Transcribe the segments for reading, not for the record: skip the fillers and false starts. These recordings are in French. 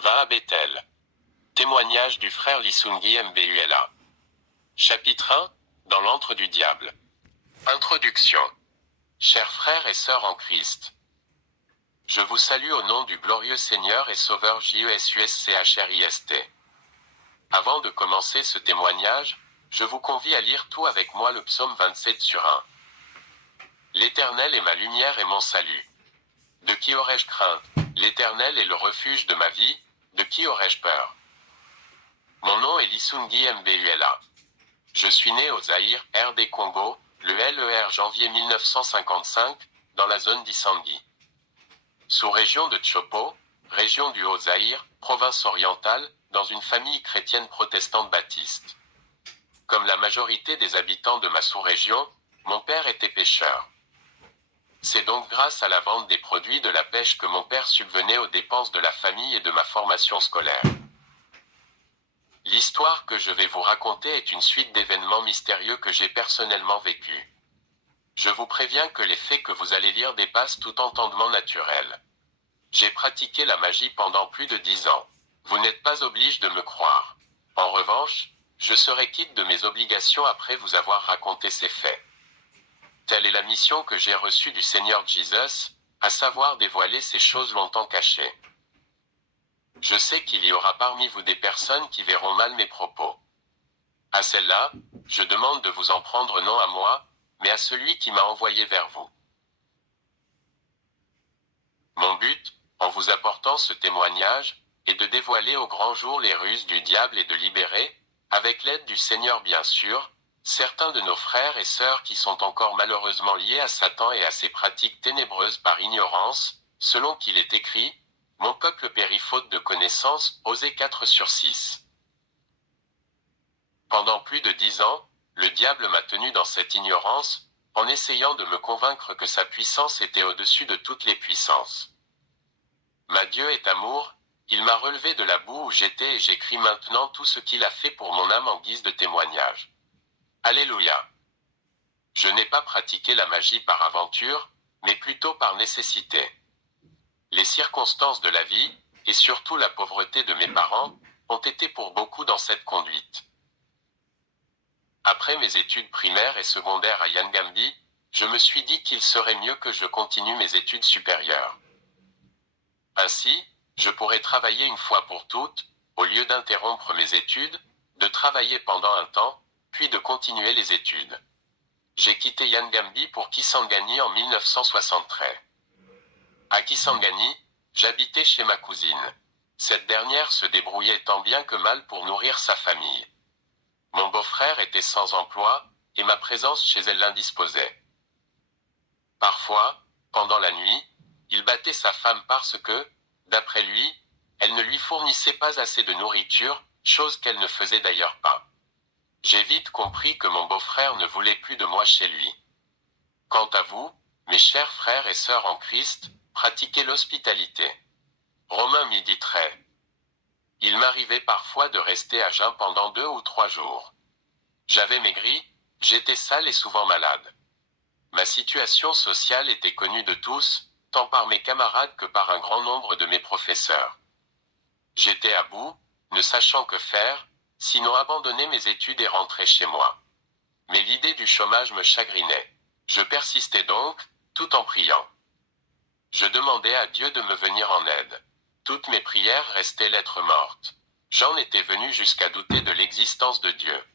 Va à Bethel. Témoignage du frère Lisungi Mbula. Chapitre 1. Dans l'antre du diable. Introduction. Chers frères et sœurs en Christ. Je vous salue au nom du glorieux Seigneur et Sauveur JESUSCHRIST. Avant de commencer ce témoignage, je vous convie à lire tout avec moi le psaume 27 sur 1. L'Éternel est ma lumière et mon salut. De qui aurais-je crainte? L'Éternel est le refuge de ma vie, de qui aurais-je peur? Mon nom est Lisungi Mbula. Je suis né au Zaïre, RD Congo, le LER janvier 1955, dans la zone d'Isangui. Sous-région de Tshopo, région du Haut-Zaïre, province orientale, dans une famille chrétienne protestante baptiste. Comme la majorité des habitants de ma sous-région, mon père était pêcheur. C'est donc grâce à la vente des produits de la pêche que mon père subvenait aux dépenses de la famille et de ma formation scolaire. L'histoire que je vais vous raconter est une suite d'événements mystérieux que j'ai personnellement vécus. Je vous préviens que les faits que vous allez lire dépassent tout entendement naturel. J'ai pratiqué la magie pendant plus de 10 ans. Vous n'êtes pas obligé de me croire. En revanche, je serai quitte de mes obligations après vous avoir raconté ces faits. Telle est la mission que j'ai reçue du Seigneur Jesus, à savoir dévoiler ces choses longtemps cachées. Je sais qu'il y aura parmi vous des personnes qui verront mal mes propos. À celles-là, je demande de vous en prendre non à moi, mais à celui qui m'a envoyé vers vous. Mon but, en vous apportant ce témoignage, est de dévoiler au grand jour les ruses du diable et de libérer, avec l'aide du Seigneur bien sûr, certains de nos frères et sœurs qui sont encore malheureusement liés à Satan et à ses pratiques ténébreuses par ignorance, selon qu'il est écrit, « Mon peuple périt faute de connaissance » Osée 4/6. Pendant plus de 10 ans, le diable m'a tenu dans cette ignorance, en essayant de me convaincre que sa puissance était au-dessus de toutes les puissances. Ma Dieu est amour, il m'a relevé de la boue où j'étais et j'écris maintenant tout ce qu'il a fait pour mon âme en guise de témoignage. Alléluia. Je n'ai pas pratiqué la magie par aventure, mais plutôt par nécessité. Les circonstances de la vie, et surtout la pauvreté de mes parents, ont été pour beaucoup dans cette conduite. Après mes études primaires et secondaires à Yangambi, je me suis dit qu'il serait mieux que je continue mes études supérieures. Ainsi, je pourrais travailler une fois pour toutes, au lieu d'interrompre mes études, de travailler pendant un temps, puis de continuer les études. J'ai quitté Yangambi pour Kisangani en 1973. À Kisangani, j'habitais chez ma cousine. Cette dernière se débrouillait tant bien que mal pour nourrir sa famille. Mon beau-frère était sans emploi, et ma présence chez elle l'indisposait. Parfois, pendant la nuit, il battait sa femme parce que, d'après lui, elle ne lui fournissait pas assez de nourriture, chose qu'elle ne faisait d'ailleurs pas. J'ai vite compris que mon beau-frère ne voulait plus de moi chez lui. Quant à vous, mes chers frères et sœurs en Christ, pratiquez l'hospitalité. Romains 12:13. Il m'arrivait parfois de rester à jeun pendant 2 ou 3 jours. J'avais maigri, j'étais sale et souvent malade. Ma situation sociale était connue de tous, tant par mes camarades que par un grand nombre de mes professeurs. J'étais à bout, ne sachant que faire, sinon abandonner mes études et rentrer chez moi. Mais l'idée du chômage me chagrinait. Je persistais donc, tout en priant. Je demandais à Dieu de me venir en aide. Toutes mes prières restaient lettres mortes. J'en étais venu jusqu'à douter de l'existence de Dieu.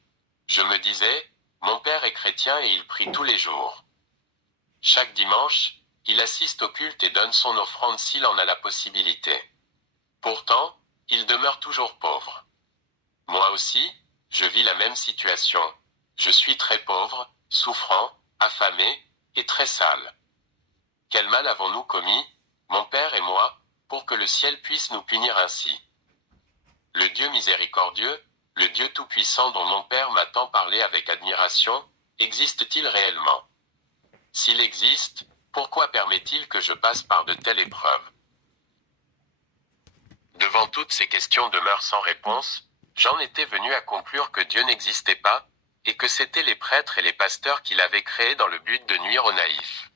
Je me disais, mon père est chrétien et il prie tous les jours. Chaque dimanche, il assiste au culte et donne son offrande s'il en a la possibilité. Pourtant, il demeure toujours pauvre. Moi aussi, je vis la même situation. Je suis très pauvre, souffrant, affamé, et très sale. Quel mal avons-nous commis, mon père et moi, pour que le ciel puisse nous punir ainsi? Le Dieu miséricordieux, le Dieu tout-puissant dont mon père m'a tant parlé avec admiration, existe-t-il réellement? S'il existe, pourquoi permet-il que je passe par de telles épreuves? Devant toutes ces questions demeurent sans réponse, j'en étais venu à conclure que Dieu n'existait pas, et que c'étaient les prêtres et les pasteurs qui l'avaient créé dans le but de nuire aux naïfs.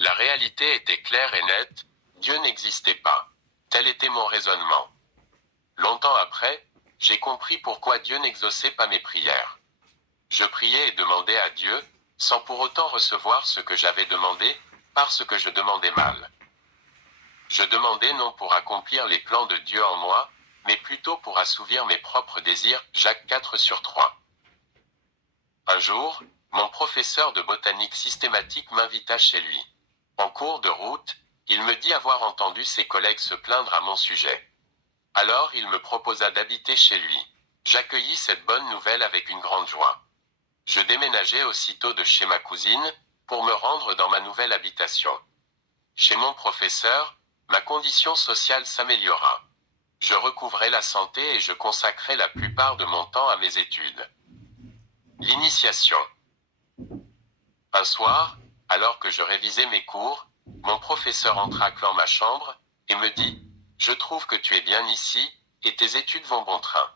La réalité était claire et nette, Dieu n'existait pas. Tel était mon raisonnement. Longtemps après, j'ai compris pourquoi Dieu n'exauçait pas mes prières. Je priais et demandais à Dieu, sans pour autant recevoir ce que j'avais demandé, parce que je demandais mal. Je demandais non pour accomplir les plans de Dieu en moi, mais plutôt pour assouvir mes propres désirs. Jacques 4/3. Un jour, mon professeur de botanique systématique m'invita chez lui. En cours de route, il me dit avoir entendu ses collègues se plaindre à mon sujet. Alors il me proposa d'habiter chez lui. J'accueillis cette bonne nouvelle avec une grande joie. Je déménageai aussitôt de chez ma cousine, pour me rendre dans ma nouvelle habitation. Chez mon professeur, ma condition sociale s'améliora. Je recouvrai la santé et je consacrai la plupart de mon temps à mes études. L'initiation. Un soir, alors que je révisais mes cours, mon professeur entra dans ma chambre, et me dit « Je trouve que tu es bien ici, et tes études vont bon train.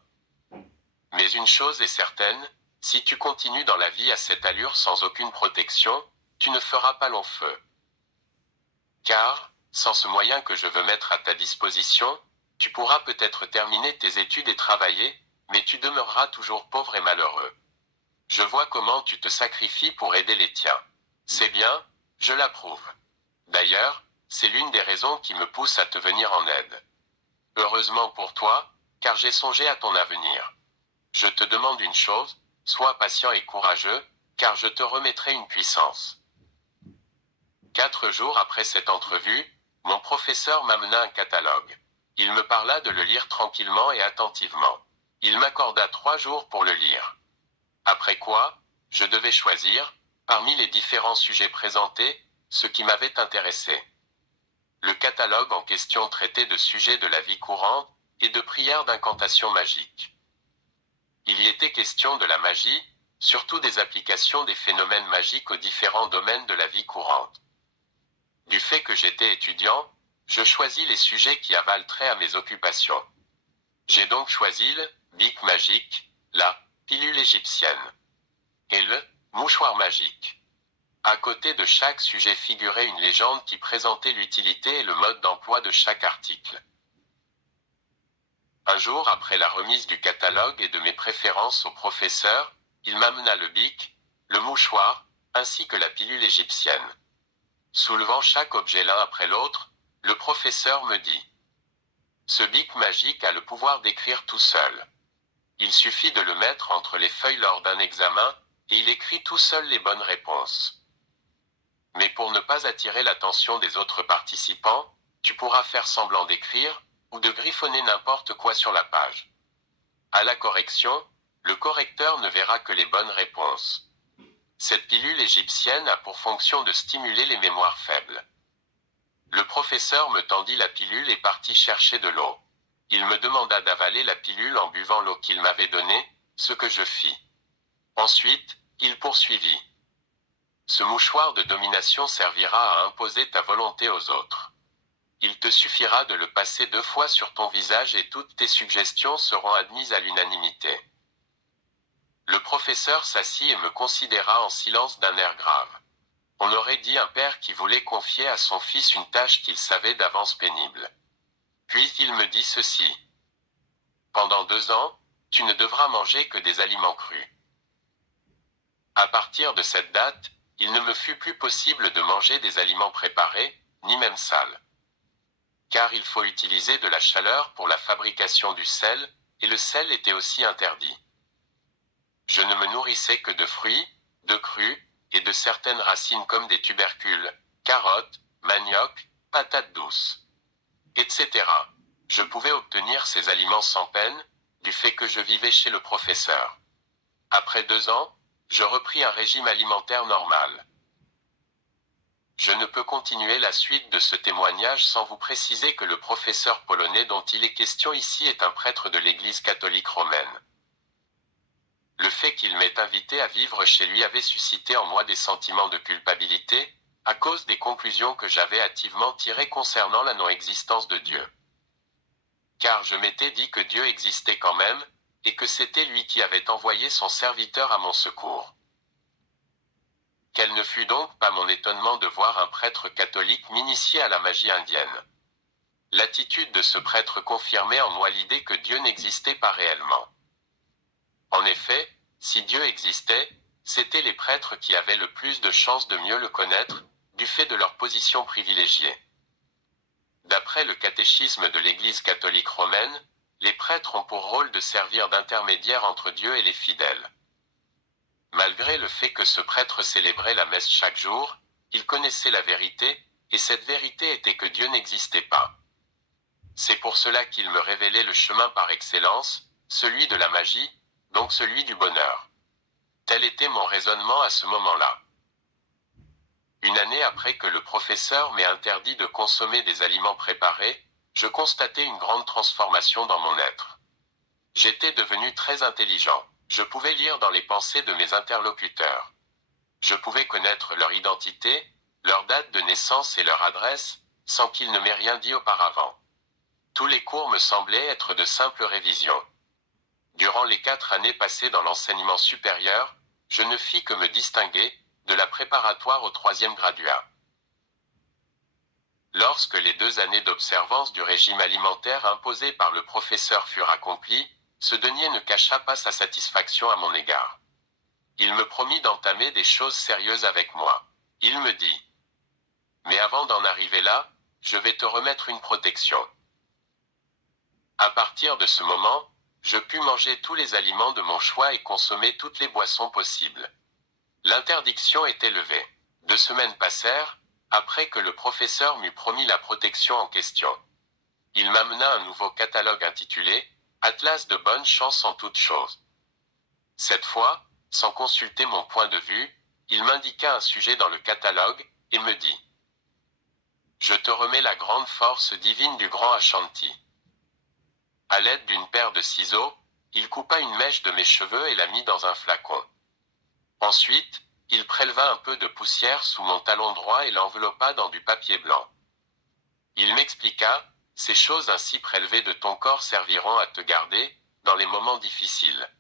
Mais une chose est certaine, si tu continues dans la vie à cette allure sans aucune protection, tu ne feras pas long feu. Car, sans ce moyen que je veux mettre à ta disposition, tu pourras peut-être terminer tes études et travailler, mais tu demeureras toujours pauvre et malheureux. Je vois comment tu te sacrifies pour aider les tiens. C'est bien, je l'approuve. D'ailleurs, c'est l'une des raisons qui me pousse à te venir en aide. Heureusement pour toi, car j'ai songé à ton avenir. Je te demande une chose, sois patient et courageux, car je te remettrai une puissance. 4 jours après cette entrevue, mon professeur m'amena un catalogue. Il me parla de le lire tranquillement et attentivement. Il m'accorda 3 jours pour le lire. Après quoi, je devais choisir, parmi les différents sujets présentés, ce qui m'avait intéressé. Le catalogue en question traitait de sujets de la vie courante et de prières d'incantation magique. Il y était question de la magie, surtout des applications des phénomènes magiques aux différents domaines de la vie courante. Du fait que j'étais étudiant, je choisis les sujets qui avalent trait à mes occupations. J'ai donc choisi le bic magique, la pilule égyptienne et le mouchoir magique. À côté de chaque sujet figurait une légende qui présentait l'utilité et le mode d'emploi de chaque article. Un jour après la remise du catalogue et de mes préférences au professeur, il m'amena le bic, le mouchoir, ainsi que la pilule égyptienne. Soulevant chaque objet l'un après l'autre, le professeur me dit « Ce bic magique a le pouvoir d'écrire tout seul. Il suffit de le mettre entre les feuilles lors d'un examen, et il écrit tout seul les bonnes réponses. Mais pour ne pas attirer l'attention des autres participants, tu pourras faire semblant d'écrire, ou de griffonner n'importe quoi sur la page. À la correction, le correcteur ne verra que les bonnes réponses. Cette pilule égyptienne a pour fonction de stimuler les mémoires faibles. » Le professeur me tendit la pilule et partit chercher de l'eau. Il me demanda d'avaler la pilule en buvant l'eau qu'il m'avait donnée, ce que je fis. Ensuite, il poursuivit. Ce mouchoir de domination servira à imposer ta volonté aux autres. Il te suffira de le passer 2 fois sur ton visage et toutes tes suggestions seront admises à l'unanimité. Le professeur s'assit et me considéra en silence d'un air grave. On aurait dit un père qui voulait confier à son fils une tâche qu'il savait d'avance pénible. Puis il me dit ceci. Pendant 2 ans, tu ne devras manger que des aliments crus. À partir de cette date, il ne me fut plus possible de manger des aliments préparés, ni même sales. Car il faut utiliser de la chaleur pour la fabrication du sel, et le sel était aussi interdit. Je ne me nourrissais que de fruits, de crus, et de certaines racines comme des tubercules, carottes, manioc, patates douces, etc. Je pouvais obtenir ces aliments sans peine, du fait que je vivais chez le professeur. Après 2 ans, je repris un régime alimentaire normal. Je ne peux continuer la suite de ce témoignage sans vous préciser que le professeur polonais dont il est question ici est un prêtre de l'Église catholique romaine. Le fait qu'il m'ait invité à vivre chez lui avait suscité en moi des sentiments de culpabilité, à cause des conclusions que j'avais hâtivement tirées concernant la non-existence de Dieu. Car je m'étais dit que Dieu existait quand même, et que c'était lui qui avait envoyé son serviteur à mon secours. Quel ne fut donc pas mon étonnement de voir un prêtre catholique m'initier à la magie indienne. L'attitude de ce prêtre confirmait en moi l'idée que Dieu n'existait pas réellement. En effet, si Dieu existait, c'étaient les prêtres qui avaient le plus de chances de mieux le connaître, du fait de leur position privilégiée. D'après le catéchisme de l'Église catholique romaine, les prêtres ont pour rôle de servir d'intermédiaire entre Dieu et les fidèles. Malgré le fait que ce prêtre célébrait la messe chaque jour, il connaissait la vérité, et cette vérité était que Dieu n'existait pas. C'est pour cela qu'il me révélait le chemin par excellence, celui de la magie, donc celui du bonheur. Tel était mon raisonnement à ce moment-là. Une année après que le professeur m'ait interdit de consommer des aliments préparés, je constatais une grande transformation dans mon être. J'étais devenu très intelligent. Je pouvais lire dans les pensées de mes interlocuteurs. Je pouvais connaître leur identité, leur date de naissance et leur adresse, sans qu'ils ne m'aient rien dit auparavant. Tous les cours me semblaient être de simples révisions. Durant les 4 années passées dans l'enseignement supérieur, je ne fis que me distinguer, de la préparatoire au 3e graduat. Lorsque les 2 années d'observance du régime alimentaire imposé par le professeur furent accomplies, ce denier ne cacha pas sa satisfaction à mon égard. Il me promit d'entamer des choses sérieuses avec moi. Il me dit : « Mais avant d'en arriver là, je vais te remettre une protection. » À partir de ce moment, je pus manger tous les aliments de mon choix et consommer toutes les boissons possibles. L'interdiction était levée. 2 semaines passèrent, après que le professeur m'eut promis la protection en question. Il m'amena un nouveau catalogue intitulé « Atlas de bonne chance en toutes choses ». Cette fois, sans consulter mon point de vue, il m'indiqua un sujet dans le catalogue, et me dit : « Je te remets la grande force divine du grand Ashanti. » À l'aide d'une paire de ciseaux, il coupa une mèche de mes cheveux et la mit dans un flacon. Ensuite, il préleva un peu de poussière sous mon talon droit et l'enveloppa dans du papier blanc. Il m'expliqua : « Ces choses ainsi prélevées de ton corps serviront à te garder, dans les moments difficiles. »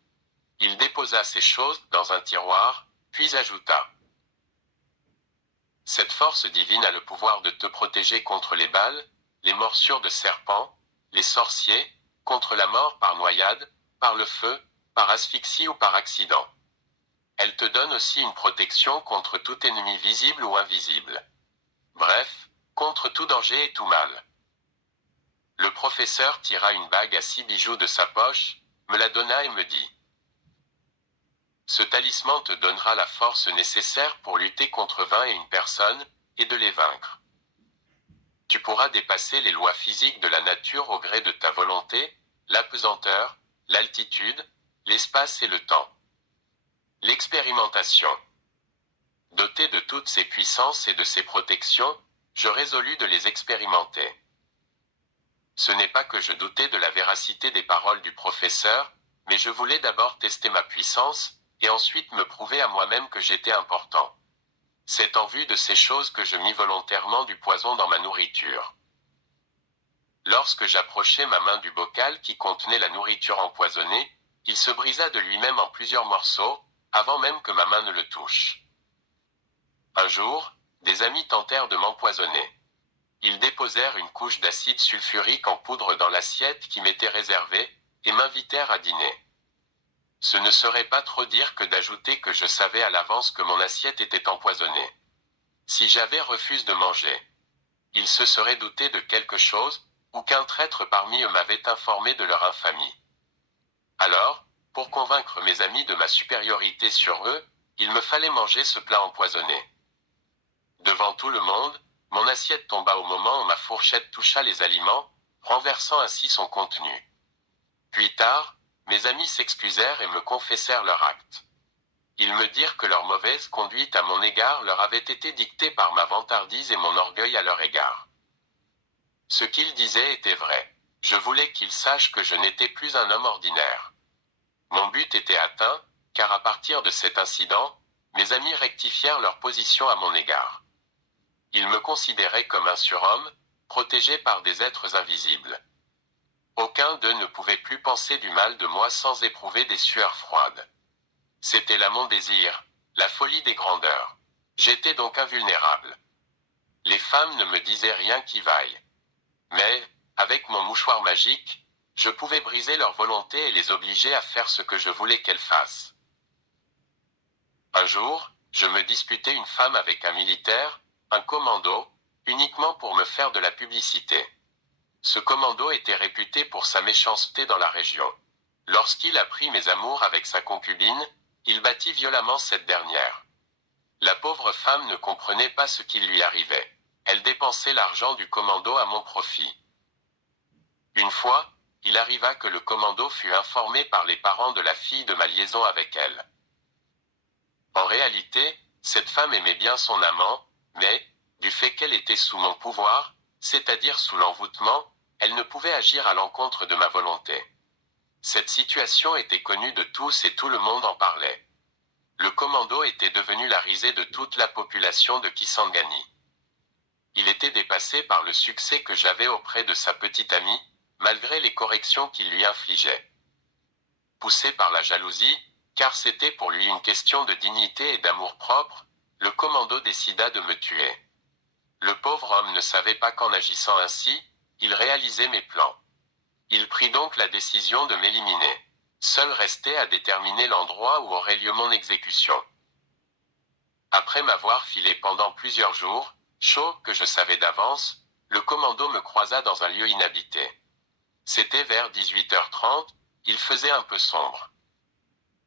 Il déposa ces choses dans un tiroir, puis ajouta : « Cette force divine a le pouvoir de te protéger contre les balles, les morsures de serpents, les sorciers, contre la mort par noyade, par le feu, par asphyxie ou par accident. Elle te donne aussi une protection contre tout ennemi visible ou invisible. Bref, contre tout danger et tout mal. » Le professeur tira une bague à 6 bijoux de sa poche, me la donna et me dit : « Ce talisman te donnera la force nécessaire pour lutter contre 20 et une personnes, et de les vaincre. Tu pourras dépasser les lois physiques de la nature au gré de ta volonté, l'apesanteur, l'altitude, l'espace et le temps. L'expérimentation. » Doté de toutes ces puissances et de ces protections, je résolus de les expérimenter. Ce n'est pas que je doutais de la véracité des paroles du professeur, mais je voulais d'abord tester ma puissance, et ensuite me prouver à moi-même que j'étais important. C'est en vue de ces choses que je mis volontairement du poison dans ma nourriture. Lorsque j'approchai ma main du bocal qui contenait la nourriture empoisonnée, il se brisa de lui-même en plusieurs morceaux, avant même que ma main ne le touche. Un jour, des amis tentèrent de m'empoisonner. Ils déposèrent une couche d'acide sulfurique en poudre dans l'assiette qui m'était réservée, et m'invitèrent à dîner. Ce ne serait pas trop dire que d'ajouter que je savais à l'avance que mon assiette était empoisonnée. Si j'avais refusé de manger, ils se seraient doutés de quelque chose, ou qu'un traître parmi eux m'avait informé de leur infamie. Alors, pour convaincre mes amis de ma supériorité sur eux, il me fallait manger ce plat empoisonné. Devant tout le monde, mon assiette tomba au moment où ma fourchette toucha les aliments, renversant ainsi son contenu. Puis tard, mes amis s'excusèrent et me confessèrent leur acte. Ils me dirent que leur mauvaise conduite à mon égard leur avait été dictée par ma vantardise et mon orgueil à leur égard. Ce qu'ils disaient était vrai. Je voulais qu'ils sachent que je n'étais plus un homme ordinaire. Mon but était atteint, car à partir de cet incident, mes amis rectifièrent leur position à mon égard. Ils me considéraient comme un surhomme, protégé par des êtres invisibles. Aucun d'eux ne pouvait plus penser du mal de moi sans éprouver des sueurs froides. C'était là mon désir, la folie des grandeurs. J'étais donc invulnérable. Les femmes ne me disaient rien qui vaille. Mais, Avec mon mouchoir magique, je pouvais briser leur volonté et les obliger à faire ce que je voulais qu'elles fassent. Un jour, je me disputais une femme avec un militaire, un commando, uniquement pour me faire de la publicité. Ce commando était réputé pour sa méchanceté dans la région. Lorsqu'il apprit mes amours avec sa concubine, il battit violemment cette dernière. La pauvre femme ne comprenait pas ce qui lui arrivait. Elle dépensait l'argent du commando à mon profit. Une fois, il arriva que le commando fut informé par les parents de la fille de ma liaison avec elle. En réalité, cette femme aimait bien son amant, mais, du fait qu'elle était sous mon pouvoir, c'est-à-dire sous l'envoûtement, elle ne pouvait agir à l'encontre de ma volonté. Cette situation était connue de tous et tout le monde en parlait. Le commando était devenu la risée de toute la population de Kisangani. Il était dépassé par le succès que j'avais auprès de sa petite amie, malgré les corrections qu'il lui infligeait. Poussé par la jalousie, car c'était pour lui une question de dignité et d'amour-propre, le commando décida de me tuer. Le pauvre homme ne savait pas qu'en agissant ainsi, il réalisait mes plans. Il prit donc la décision de m'éliminer. Seul restait à déterminer l'endroit où aurait lieu mon exécution. Après m'avoir filé pendant plusieurs jours, chaud que je savais d'avance, le commando me croisa dans un lieu inhabité. C'était vers 18h30, il faisait un peu sombre.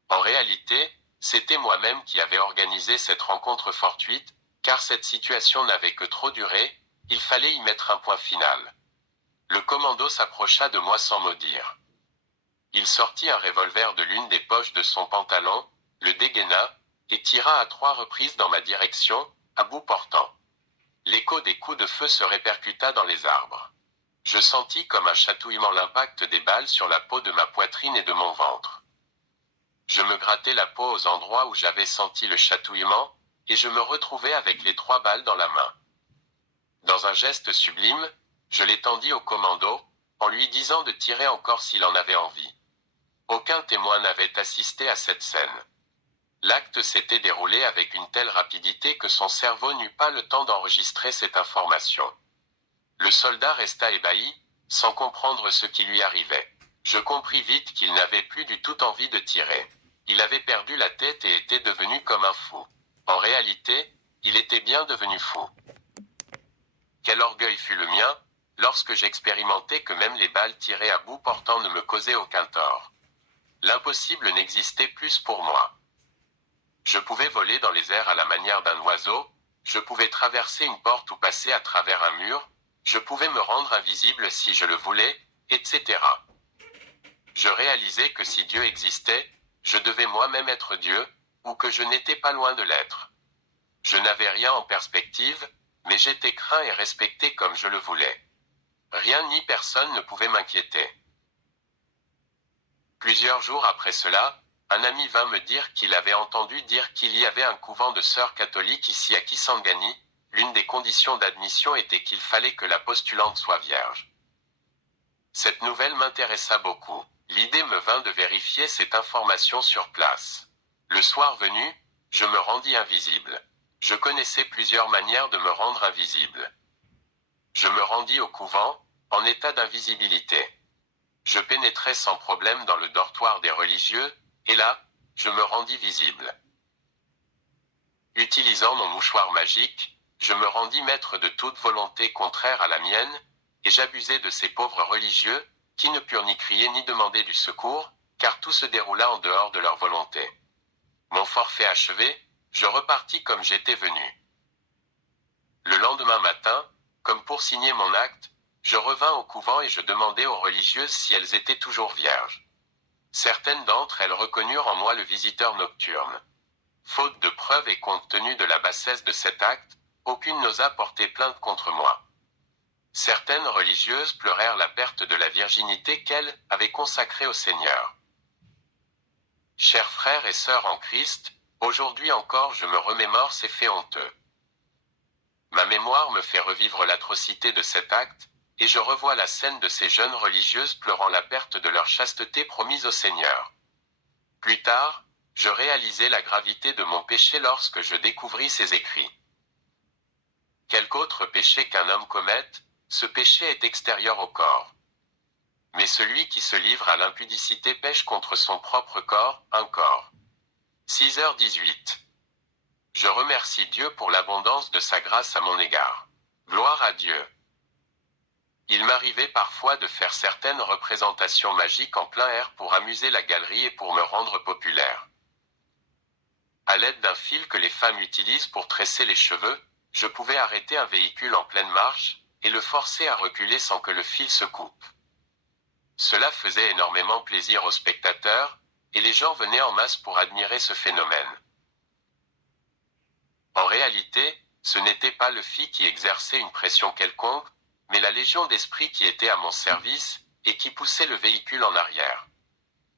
En réalité, c'était moi-même qui avais organisé cette rencontre fortuite, car cette situation n'avait que trop duré, il fallait y mettre un point final. Le commando s'approcha de moi sans mot dire. Il sortit un revolver de l'une des poches de son pantalon, le dégaina, et tira à 3 reprises dans ma direction, à bout portant. L'écho des coups de feu se répercuta dans les arbres. Je sentis comme un chatouillement l'impact des balles sur la peau de ma poitrine et de mon ventre. Je me grattais la peau aux endroits où j'avais senti le chatouillement, et je me retrouvais avec les 3 balles dans la main. Dans un geste sublime, je les tendis au commando, en lui disant de tirer encore s'il en avait envie. Aucun témoin n'avait assisté à cette scène. L'acte s'était déroulé avec une telle rapidité que son cerveau n'eut pas le temps d'enregistrer cette information. Le soldat resta ébahi, sans comprendre ce qui lui arrivait. Je compris vite qu'il n'avait plus du tout envie de tirer. Il avait perdu la tête et était devenu comme un fou. En réalité, il était bien devenu fou. Quel orgueil fut le mien, lorsque j'expérimentais que même les balles tirées à bout portant ne me causaient aucun tort. L'impossible n'existait plus pour moi. Je pouvais voler dans les airs à la manière d'un oiseau, je pouvais traverser une porte ou passer à travers un mur, je pouvais me rendre invisible si je le voulais, etc. Je réalisais que si Dieu existait, je devais moi-même être Dieu, ou que je n'étais pas loin de l'être. Je n'avais rien en perspective, mais j'étais craint et respecté comme je le voulais. Rien ni personne ne pouvait m'inquiéter. Plusieurs jours après cela, un ami vint me dire qu'il avait entendu dire qu'il y avait un couvent de sœurs catholiques ici à Kisangani. L'une des conditions d'admission était qu'il fallait que la postulante soit vierge. Cette nouvelle m'intéressa beaucoup. L'idée me vint de vérifier cette information sur place. Le soir venu, je me rendis invisible. Je connaissais plusieurs manières de me rendre invisible. Je me rendis au couvent, en état d'invisibilité. Je pénétrai sans problème dans le dortoir des religieux, et là, je me rendis visible. Utilisant mon mouchoir magique, je me rendis maître de toute volonté contraire à la mienne, et j'abusai de ces pauvres religieux, qui ne purent ni crier ni demander du secours, car tout se déroula en dehors de leur volonté. Mon forfait achevé, je repartis comme j'étais venu. Le lendemain matin, comme pour signer mon acte, je revins au couvent et je demandai aux religieuses si elles étaient toujours vierges. Certaines d'entre elles reconnurent en moi le visiteur nocturne. Faute de preuves et compte tenu de la bassesse de cet acte, aucune n'osa porter plainte contre moi. Certaines religieuses pleurèrent la perte de la virginité qu'elles avaient consacrée au Seigneur. Chers frères et sœurs en Christ, aujourd'hui encore je me remémore ces faits honteux. Ma mémoire me fait revivre l'atrocité de cet acte, et je revois la scène de ces jeunes religieuses pleurant la perte de leur chasteté promise au Seigneur. Plus tard, je réalisai la gravité de mon péché lorsque je découvris ces écrits. Quelque autre péché qu'un homme commette, ce péché est extérieur au corps. Mais celui qui se livre à l'impudicité pêche contre son propre corps, un corps. 6h18. Je remercie Dieu pour l'abondance de sa grâce à mon égard. Gloire à Dieu. Il m'arrivait parfois de faire certaines représentations magiques en plein air pour amuser la galerie et pour me rendre populaire. À l'aide d'un fil que les femmes utilisent pour tresser les cheveux, je pouvais arrêter un véhicule en pleine marche et le forcer à reculer sans que le fil se coupe. Cela faisait énormément plaisir aux spectateurs, et les gens venaient en masse pour admirer ce phénomène. En réalité, ce n'était pas le fil qui exerçait une pression quelconque, mais la légion d'esprits qui était à mon service, et qui poussait le véhicule en arrière.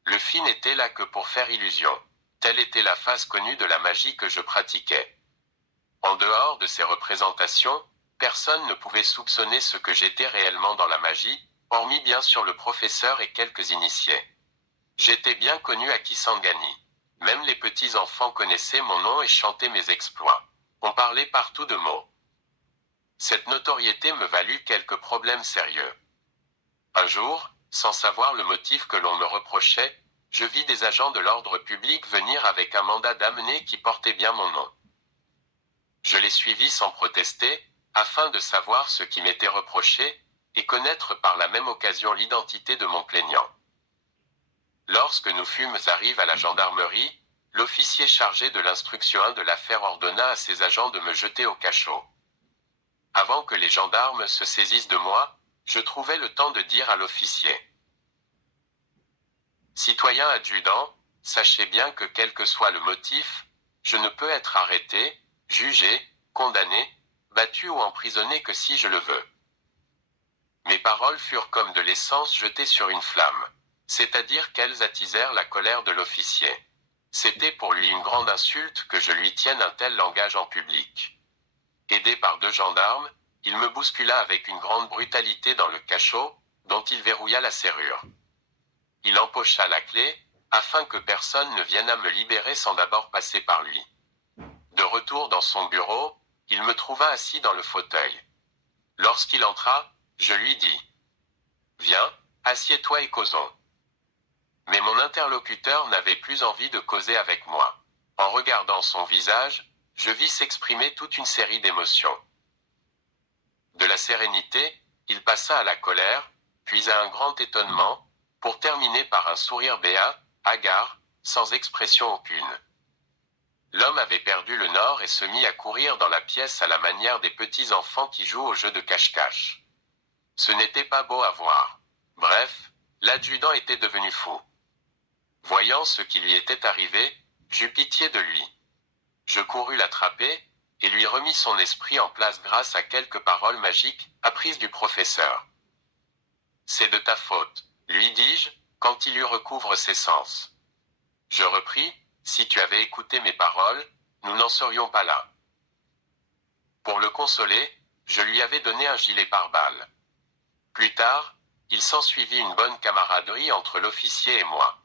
Le fil n'était là que pour faire illusion. Telle était la phase connue de la magie que je pratiquais. En dehors de ces représentations, personne ne pouvait soupçonner ce que j'étais réellement dans la magie, hormis bien sûr le professeur et quelques initiés. J'étais bien connu à Kisangani. Même les petits-enfants connaissaient mon nom et chantaient mes exploits. On parlait partout de mots. Cette notoriété me valut quelques problèmes sérieux. Un jour, sans savoir le motif que l'on me reprochait, je vis des agents de l'ordre public venir avec un mandat d'amener qui portait bien mon nom. Je les suivis sans protester, afin de savoir ce qui m'était reproché, et connaître par la même occasion l'identité de mon plaignant. Lorsque nous fûmes arrivés à la gendarmerie, l'officier chargé de l'instruction 1 de l'affaire ordonna à ses agents de me jeter au cachot. Avant que les gendarmes se saisissent de moi, je trouvai le temps de dire à l'officier: Citoyen adjudant, sachez bien que quel que soit le motif, je ne peux être arrêté, jugé, condamné, battu ou emprisonné que si je le veux. Mes paroles furent comme de l'essence jetée sur une flamme, c'est-à-dire qu'elles attisèrent la colère de l'officier. C'était pour lui une grande insulte que je lui tienne un tel langage en public. Aidé par 2 gendarmes, il me bouscula avec une grande brutalité dans le cachot, dont il verrouilla la serrure. Il empocha la clé, afin que personne ne vienne à me libérer sans d'abord passer par lui. De retour dans son bureau, il me trouva assis dans le fauteuil. Lorsqu'il entra, je lui dis: Viens, assieds-toi et causons. Mais mon interlocuteur n'avait plus envie de causer avec moi. En regardant son visage, je vis s'exprimer toute une série d'émotions. De la sérénité, il passa à la colère, puis à un grand étonnement, pour terminer par un sourire béat, hagard, sans expression aucune. L'homme avait perdu le nord et se mit à courir dans la pièce à la manière des petits enfants qui jouent au jeu de cache-cache. Ce n'était pas beau à voir. Bref, l'adjudant était devenu fou. Voyant ce qui lui était arrivé, j'eus pitié de lui. Je courus l'attraper, et lui remis son esprit en place grâce à quelques paroles magiques, apprises du professeur. C'est de ta faute, lui dis-je, quand il eut recouvre ses sens. Je repris: si tu avais écouté mes paroles, nous n'en serions pas là. Pour le consoler, je lui avais donné un gilet pare-balles. Plus tard, il s'ensuivit une bonne camaraderie entre l'officier et moi.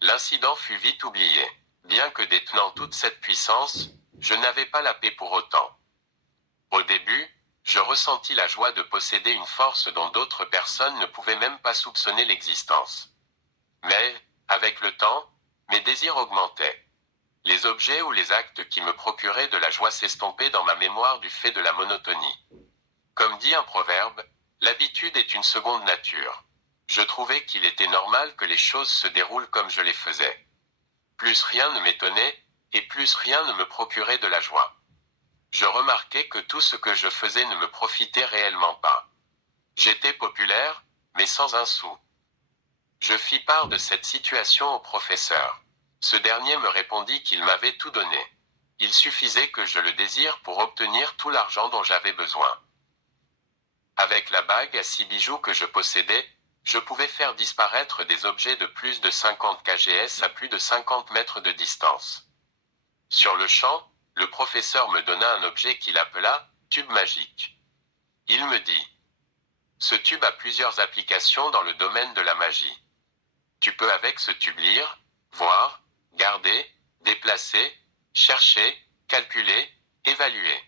L'incident fut vite oublié. Bien que détenant toute cette puissance, je n'avais pas la paix pour autant. Au début, je ressentis la joie de posséder une force dont d'autres personnes ne pouvaient même pas soupçonner l'existence. Mais, avec le temps, mes désirs augmentaient. Les objets ou les actes qui me procuraient de la joie s'estompaient dans ma mémoire du fait de la monotonie. Comme dit un proverbe, l'habitude est une seconde nature. Je trouvais qu'il était normal que les choses se déroulent comme je les faisais. Plus rien ne m'étonnait, et plus rien ne me procurait de la joie. Je remarquais que tout ce que je faisais ne me profitait réellement pas. J'étais populaire, mais sans un sou. Je fis part de cette situation au professeur. Ce dernier me répondit qu'il m'avait tout donné. Il suffisait que je le désire pour obtenir tout l'argent dont j'avais besoin. Avec la bague à 6 bijoux que je possédais, je pouvais faire disparaître des objets de plus de 50 kgs à plus de 50 mètres de distance. Sur le champ, le professeur me donna un objet qu'il appela « tube magique ». Il me dit: ce tube a plusieurs applications dans le domaine de la magie. Tu peux avec ce tube lire, voir, garder, déplacer, chercher, calculer, évaluer.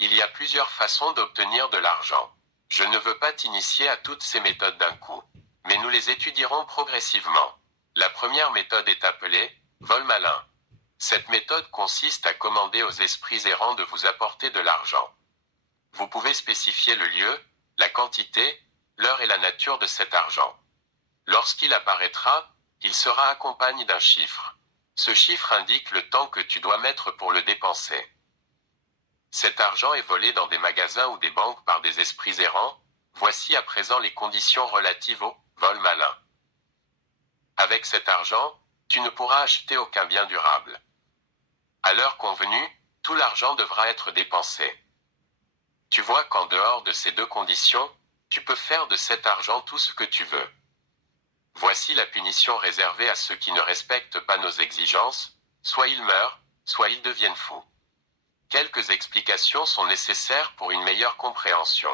Il y a plusieurs façons d'obtenir de l'argent. Je ne veux pas t'initier à toutes ces méthodes d'un coup, mais nous les étudierons progressivement. La première méthode est appelée « vol malin ». Cette méthode consiste à commander aux esprits errants de vous apporter de l'argent. Vous pouvez spécifier le lieu, la quantité, l'heure et la nature de cet argent. Lorsqu'il apparaîtra, il sera accompagné d'un chiffre. Ce chiffre indique le temps que tu dois mettre pour le dépenser. Cet argent est volé dans des magasins ou des banques par des esprits errants. Voici à présent les conditions relatives au vol malin. Avec cet argent, tu ne pourras acheter aucun bien durable. À l'heure convenue, tout l'argent devra être dépensé. Tu vois qu'en dehors de ces deux conditions, tu peux faire de cet argent tout ce que tu veux. Voici la punition réservée à ceux qui ne respectent pas nos exigences, soit ils meurent, soit ils deviennent fous. Quelques explications sont nécessaires pour une meilleure compréhension.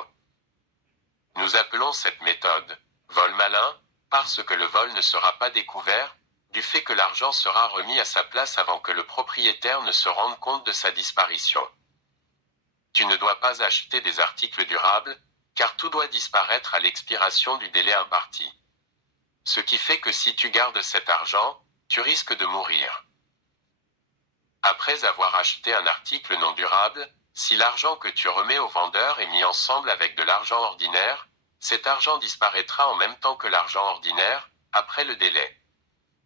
Nous appelons cette méthode vol malin parce que le vol ne sera pas découvert, du fait que l'argent sera remis à sa place avant que le propriétaire ne se rende compte de sa disparition. Tu ne dois pas acheter des articles durables, car tout doit disparaître à l'expiration du délai imparti. Ce qui fait que si tu gardes cet argent, tu risques de mourir. Après avoir acheté un article non durable, si l'argent que tu remets au vendeur est mis ensemble avec de l'argent ordinaire, cet argent disparaîtra en même temps que l'argent ordinaire, après le délai.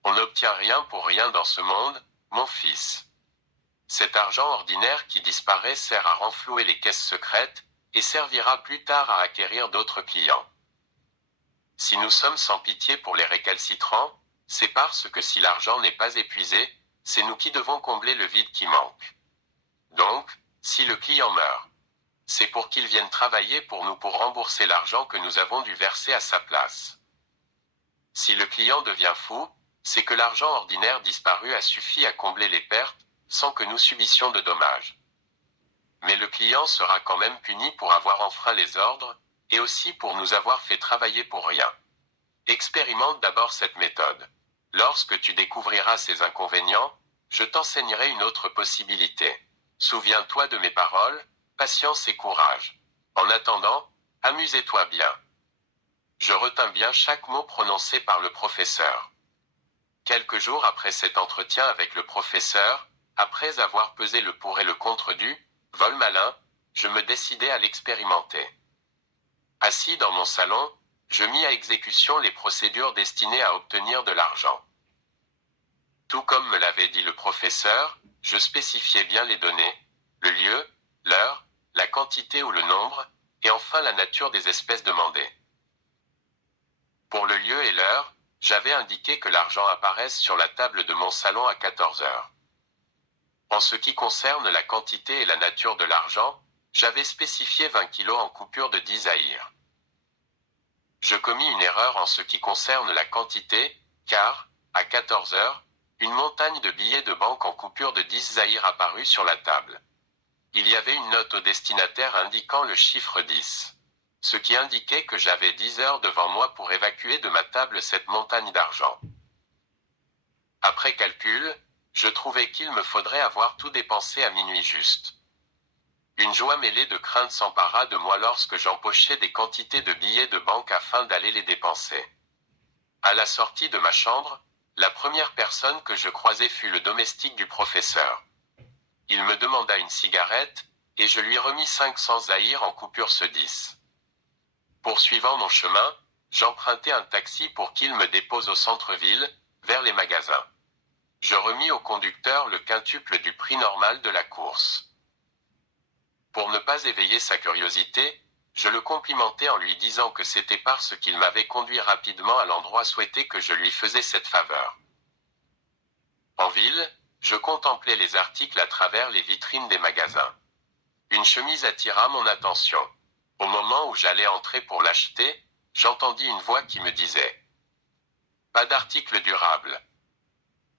On n'obtient rien pour rien dans ce monde, mon fils. Cet argent ordinaire qui disparaît sert à renflouer les caisses secrètes, et servira plus tard à acquérir d'autres clients. Si nous sommes sans pitié pour les récalcitrants, c'est parce que si l'argent n'est pas épuisé, c'est nous qui devons combler le vide qui manque. Donc, si le client meurt, c'est pour qu'il vienne travailler pour nous pour rembourser l'argent que nous avons dû verser à sa place. Si le client devient fou, c'est que l'argent ordinaire disparu a suffi à combler les pertes, sans que nous subissions de dommages. Mais le client sera quand même puni pour avoir enfreint les ordres, et aussi pour nous avoir fait travailler pour rien. Expérimente d'abord cette méthode. Lorsque tu découvriras ces inconvénients, je t'enseignerai une autre possibilité. Souviens-toi de mes paroles, patience et courage. En attendant, amusez-toi bien. Je retins bien chaque mot prononcé par le professeur. Quelques jours après cet entretien avec le professeur, après avoir pesé le pour et le contre du vol malin, je me décidai à l'expérimenter. Assis dans mon salon, je mis à exécution les procédures destinées à obtenir de l'argent. Tout comme me l'avait dit le professeur, je spécifiais bien les données, le lieu, l'heure, la quantité ou le nombre, et enfin la nature des espèces demandées. Pour le lieu et l'heure, j'avais indiqué que l'argent apparaisse sur la table de mon salon à 14 heures. En ce qui concerne la quantité et la nature de l'argent, j'avais spécifié 20 kilos en coupures de 10 zaïrs. Je commis une erreur en ce qui concerne la quantité, car, à 14 heures, une montagne de billets de banque en coupures de 10 zaïrs apparut sur la table. Il y avait une note au destinataire indiquant le chiffre 10. Ce qui indiquait que j'avais 10 heures devant moi pour évacuer de ma table cette montagne d'argent. Après calcul, je trouvais qu'il me faudrait avoir tout dépensé à minuit juste. Une joie mêlée de crainte s'empara de moi lorsque j'empochais des quantités de billets de banque afin d'aller les dépenser. À la sortie de ma chambre, la première personne que je croisai fut le domestique du professeur. Il me demanda une cigarette, et je lui remis 500 zaïrs en coupure ce 10. Poursuivant mon chemin, j'empruntai un taxi pour qu'il me dépose au centre-ville, vers les magasins. Je remis au conducteur le quintuple du prix normal de la course. Pour ne pas éveiller sa curiosité, je le complimentai en lui disant que c'était parce qu'il m'avait conduit rapidement à l'endroit souhaité que je lui faisais cette faveur. En ville, je contemplais les articles à travers les vitrines des magasins. Une chemise attira mon attention. Au moment où j'allais entrer pour l'acheter, j'entendis une voix qui me disait « Pas d'article durable ».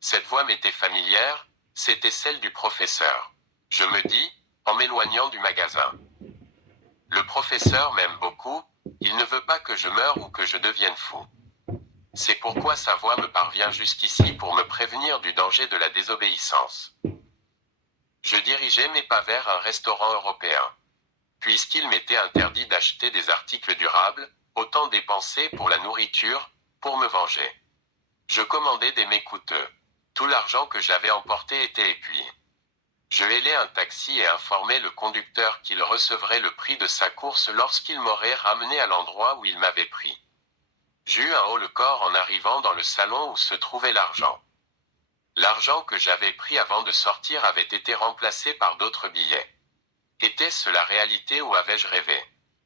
Cette voix m'était familière, c'était celle du professeur. Je me dis, en m'éloignant du magasin. Le professeur m'aime beaucoup, il ne veut pas que je meure ou que je devienne fou. C'est pourquoi sa voix me parvient jusqu'ici pour me prévenir du danger de la désobéissance. Je dirigeai mes pas vers un restaurant européen. Puisqu'il m'était interdit d'acheter des articles durables, autant dépenser pour la nourriture, pour me venger. Je commandais des mets coûteux. Tout l'argent que j'avais emporté était épuisé. Je hélai un taxi et informai le conducteur qu'il recevrait le prix de sa course lorsqu'il m'aurait ramené à l'endroit où il m'avait pris. J'eus un haut-le-corps en arrivant dans le salon où se trouvait l'argent. L'argent que j'avais pris avant de sortir avait été remplacé par d'autres billets. Était-ce la réalité ou avais-je rêvé?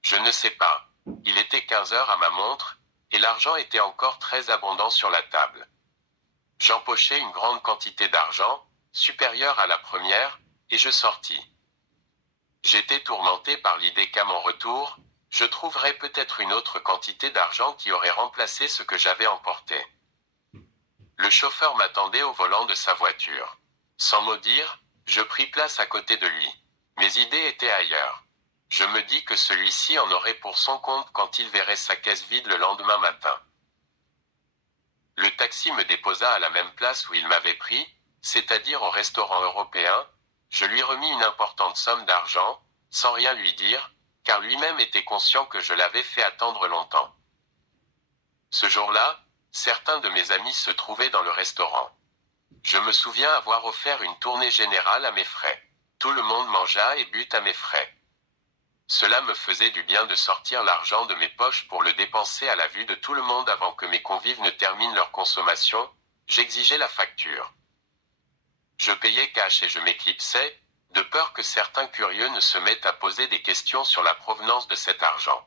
Je ne sais pas. Il était 15 heures à ma montre, et l'argent était encore très abondant sur la table. J'empochai une grande quantité d'argent, supérieure à la première, et je sortis. J'étais tourmenté par l'idée qu'à mon retour, je trouverais peut-être une autre quantité d'argent qui aurait remplacé ce que j'avais emporté. Le chauffeur m'attendait au volant de sa voiture. Sans mot dire, je pris place à côté de lui. Mes idées étaient ailleurs. Je me dis que celui-ci en aurait pour son compte quand il verrait sa caisse vide le lendemain matin. Le taxi me déposa à la même place où il m'avait pris, c'est-à-dire au restaurant européen. Je lui remis une importante somme d'argent, sans rien lui dire, car lui-même était conscient que je l'avais fait attendre longtemps. Ce jour-là, certains de mes amis se trouvaient dans le restaurant. Je me souviens avoir offert une tournée générale à mes frais. Tout le monde mangea et but à mes frais. Cela me faisait du bien de sortir l'argent de mes poches pour le dépenser à la vue de tout le monde avant que mes convives ne terminent leur consommation. J'exigeais la facture. Je payais cash et je m'éclipsais, de peur que certains curieux ne se mettent à poser des questions sur la provenance de cet argent.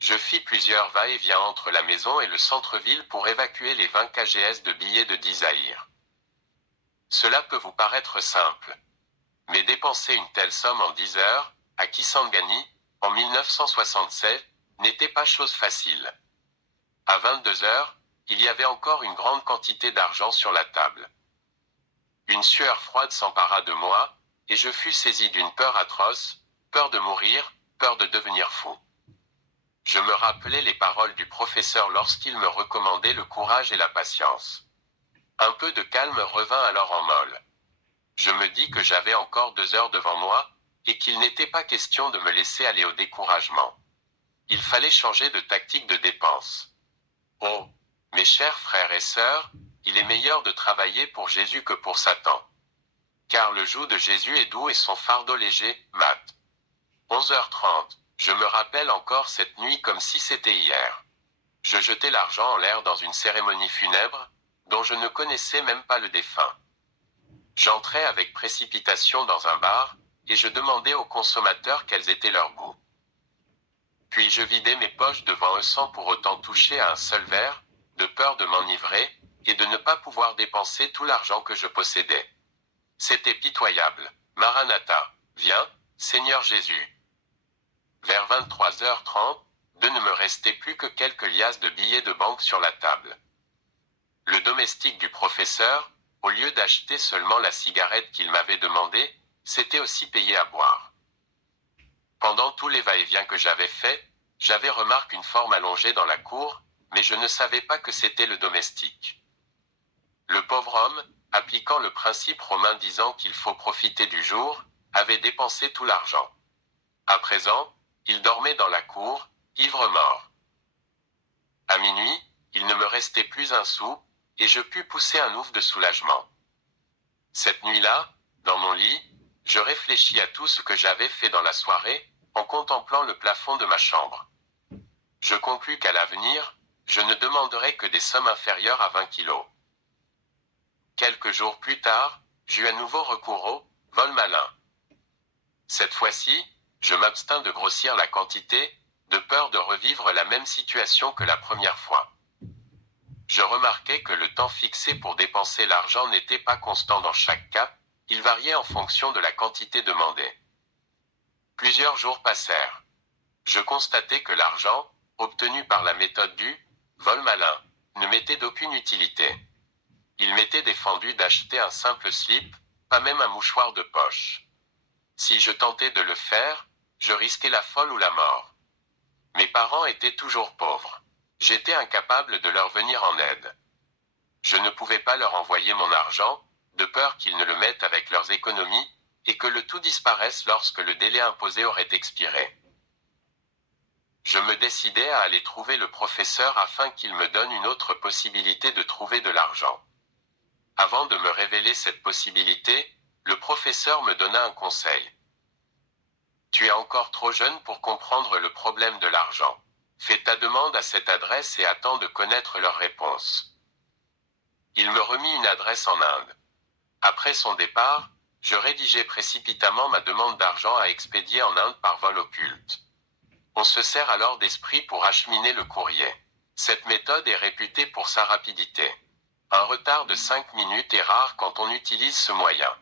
Je fis plusieurs va-et-vient entre la maison et le centre-ville pour évacuer les 20 kgs de billets de 10 zaïres. Cela peut vous paraître simple. Mais dépenser une telle somme en 10 heures, à Kisangani, en 1967, n'était pas chose facile. À 22 heures, il y avait encore une grande quantité d'argent sur la table. Une sueur froide s'empara de moi, et je fus saisi d'une peur atroce, peur de mourir, peur de devenir fou. Je me rappelais les paroles du professeur lorsqu'il me recommandait le courage et la patience. Un peu de calme revint alors en molle. Je me dis que j'avais encore 2 heures devant moi, et qu'il n'était pas question de me laisser aller au découragement. Il fallait changer de tactique de dépense. Oh, mes chers frères et sœurs, il est meilleur de travailler pour Jésus que pour Satan. Car le joug de Jésus est doux et son fardeau léger, Matthieu 11h30. Je me rappelle encore cette nuit comme si c'était hier. Je jetai l'argent en l'air dans une cérémonie funèbre, dont je ne connaissais même pas le défunt. J'entrai avec précipitation dans un bar, et je demandai aux consommateurs quels étaient leurs goûts. Puis je vidai mes poches devant eux sans pour autant toucher à un seul verre, de peur de m'enivrer, et de ne pas pouvoir dépenser tout l'argent que je possédais. C'était pitoyable. Maranatha, viens, Seigneur Jésus. Vers 23h30, ne me restait plus que quelques liasses de billets de banque sur la table. Le domestique du professeur, au lieu d'acheter seulement la cigarette qu'il m'avait demandée, s'était aussi payé à boire. Pendant tous les va-et-vient que j'avais faits, j'avais remarqué une forme allongée dans la cour, mais je ne savais pas que c'était le domestique. Le pauvre homme, appliquant le principe romain disant qu'il faut profiter du jour, avait dépensé tout l'argent. À présent, il dormait dans la cour, ivre-mort. À minuit, il ne me restait plus un sou, et je pus pousser un ouf de soulagement. Cette nuit-là, dans mon lit, je réfléchis à tout ce que j'avais fait dans la soirée, en contemplant le plafond de ma chambre. Je conclus qu'à l'avenir, je ne demanderai que des sommes inférieures à 20 kilos. Quelques jours plus tard, j'eus à nouveau recours au vol malin. Cette fois-ci, je m'abstins de grossir la quantité, de peur de revivre la même situation que la première fois. Je remarquai que le temps fixé pour dépenser l'argent n'était pas constant dans chaque cas, il variait en fonction de la quantité demandée. Plusieurs jours passèrent. Je constatai que l'argent, obtenu par la méthode du vol malin, ne m'était d'aucune utilité. Il m'était défendu d'acheter un simple slip, pas même un mouchoir de poche. Si je tentais de le faire, je risquais la folle ou la mort. Mes parents étaient toujours pauvres. J'étais incapable de leur venir en aide. Je ne pouvais pas leur envoyer mon argent, de peur qu'ils ne le mettent avec leurs économies, et que le tout disparaisse lorsque le délai imposé aurait expiré. Je me décidai à aller trouver le professeur afin qu'il me donne une autre possibilité de trouver de l'argent. Avant de me révéler cette possibilité, le professeur me donna un conseil. Tu es encore trop jeune pour comprendre le problème de l'argent. Fais ta demande à cette adresse et attends de connaître leur réponse. Il me remit une adresse en Inde. Après son départ, je rédigeai précipitamment ma demande d'argent à expédier en Inde par vol occulte. On se sert alors d'esprit pour acheminer le courrier. Cette méthode est réputée pour sa rapidité. Un retard de 5 minutes est rare quand on utilise ce moyen.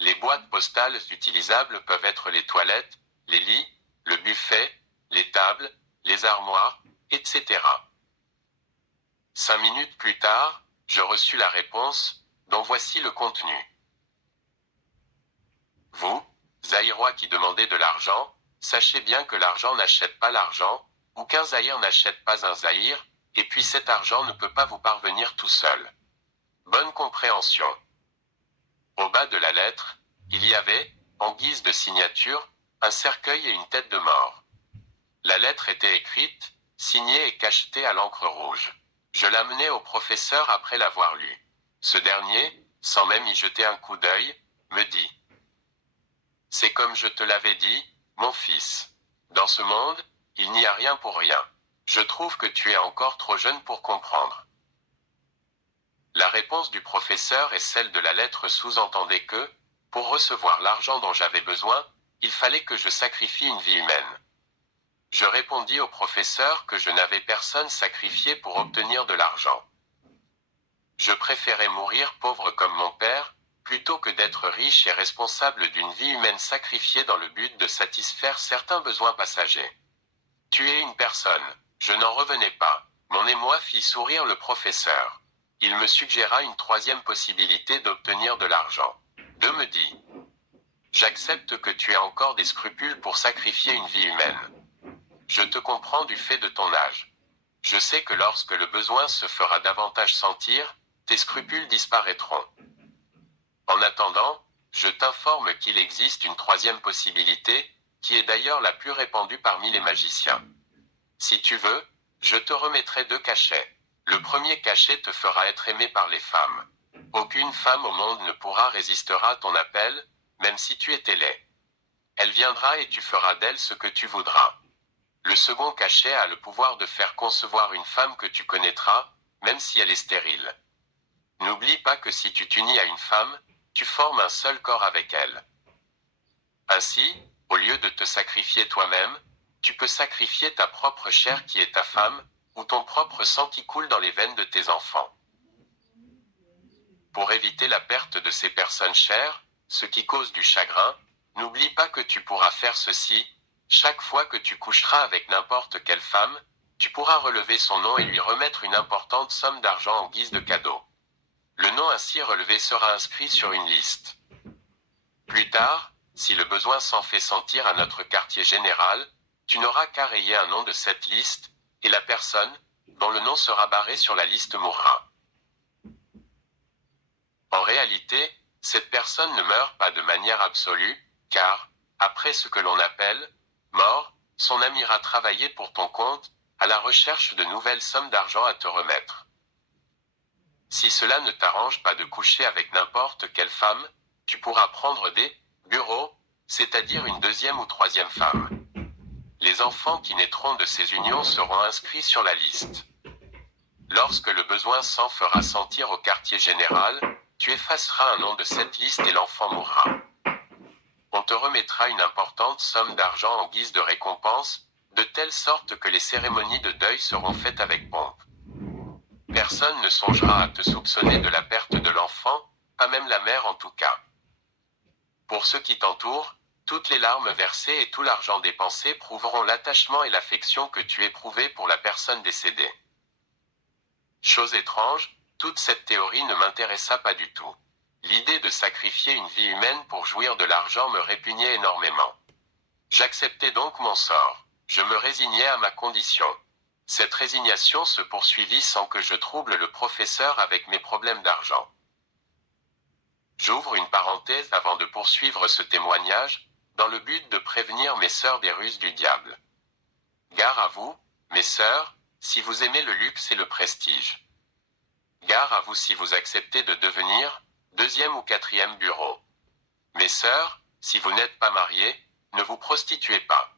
Les boîtes postales utilisables peuvent être les toilettes, les lits, le buffet, les tables, les armoires, etc. 5 minutes plus tard, je reçus la réponse, dont voici le contenu. Vous, Zaïrois qui demandez de l'argent, sachez bien que l'argent n'achète pas l'argent, ou qu'un Zaïre n'achète pas un Zaïre, et puis cet argent ne peut pas vous parvenir tout seul. Bonne compréhension. Au bas de la lettre, il y avait, en guise de signature, un cercueil et une tête de mort. La lettre était écrite, signée et cachetée à l'encre rouge. Je l'amenai au professeur après l'avoir lue. Ce dernier, sans même y jeter un coup d'œil, me dit « C'est comme je te l'avais dit, mon fils. Dans ce monde, il n'y a rien pour rien. Je trouve que tu es encore trop jeune pour comprendre. » La réponse du professeur et celle de la lettre sous-entendaient que, pour recevoir l'argent dont j'avais besoin, il fallait que je sacrifie une vie humaine. Je répondis au professeur que je n'avais personne sacrifié pour obtenir de l'argent. Je préférais mourir pauvre comme mon père, plutôt que d'être riche et responsable d'une vie humaine sacrifiée dans le but de satisfaire certains besoins passagers. Tuer une personne, je n'en revenais pas. Mon émoi fit sourire le professeur. Il me suggéra une troisième possibilité d'obtenir de l'argent. Me dit « J'accepte que tu aies encore des scrupules pour sacrifier une vie humaine. Je te comprends du fait de ton âge. Je sais que lorsque le besoin se fera davantage sentir, tes scrupules disparaîtront. En attendant, je t'informe qu'il existe une troisième possibilité, qui est d'ailleurs la plus répandue parmi les magiciens. Si tu veux, je te remettrai 2 cachets. Le premier cachet te fera être aimé par les femmes. Aucune femme au monde ne pourra résister à ton appel, même si tu étais laid. Elle viendra et tu feras d'elle ce que tu voudras. Le second cachet a le pouvoir de faire concevoir une femme que tu connaîtras, même si elle est stérile. N'oublie pas que si tu t'unis à une femme, tu formes un seul corps avec elle. Ainsi, au lieu de te sacrifier toi-même, tu peux sacrifier ta propre chair qui est ta femme, ou ton propre sang qui coule dans les veines de tes enfants. Pour éviter la perte de ces personnes chères, ce qui cause du chagrin, n'oublie pas que tu pourras faire ceci. Chaque fois que tu coucheras avec n'importe quelle femme, tu pourras relever son nom et lui remettre une importante somme d'argent en guise de cadeau. Le nom ainsi relevé sera inscrit sur une liste. Plus tard, si le besoin s'en fait sentir à notre quartier général, tu n'auras qu'à rayer un nom de cette liste, et la personne, dont le nom sera barré sur la liste mourra. En réalité, cette personne ne meurt pas de manière absolue, car, après ce que l'on appelle mort, son âme ira travailler pour ton compte, à la recherche de nouvelles sommes d'argent à te remettre. Si cela ne t'arrange pas de coucher avec n'importe quelle femme, tu pourras prendre des bureaux, c'est-à-dire une deuxième ou troisième femme. Les enfants qui naîtront de ces unions seront inscrits sur la liste. Lorsque le besoin s'en fera sentir au quartier général, tu effaceras un nom de cette liste et l'enfant mourra. On te remettra une importante somme d'argent en guise de récompense, de telle sorte que les cérémonies de deuil seront faites avec pompe. Personne ne songera à te soupçonner de la perte de l'enfant, pas même la mère en tout cas. Pour ceux qui t'entourent, toutes les larmes versées et tout l'argent dépensé prouveront l'attachement et l'affection que tu éprouvais pour la personne décédée. Chose étrange, toute cette théorie ne m'intéressa pas du tout. L'idée de sacrifier une vie humaine pour jouir de l'argent me répugnait énormément. J'acceptais donc mon sort. Je me résignais à ma condition. Cette résignation se poursuivit sans que je trouble le professeur avec mes problèmes d'argent. J'ouvre une parenthèse avant de poursuivre ce témoignage, dans le but de prévenir mes sœurs des ruses du diable. Gare à vous, mes sœurs, si vous aimez le luxe et le prestige. Gare à vous si vous acceptez de devenir deuxième ou quatrième bureau. Mes sœurs, si vous n'êtes pas mariées, ne vous prostituez pas.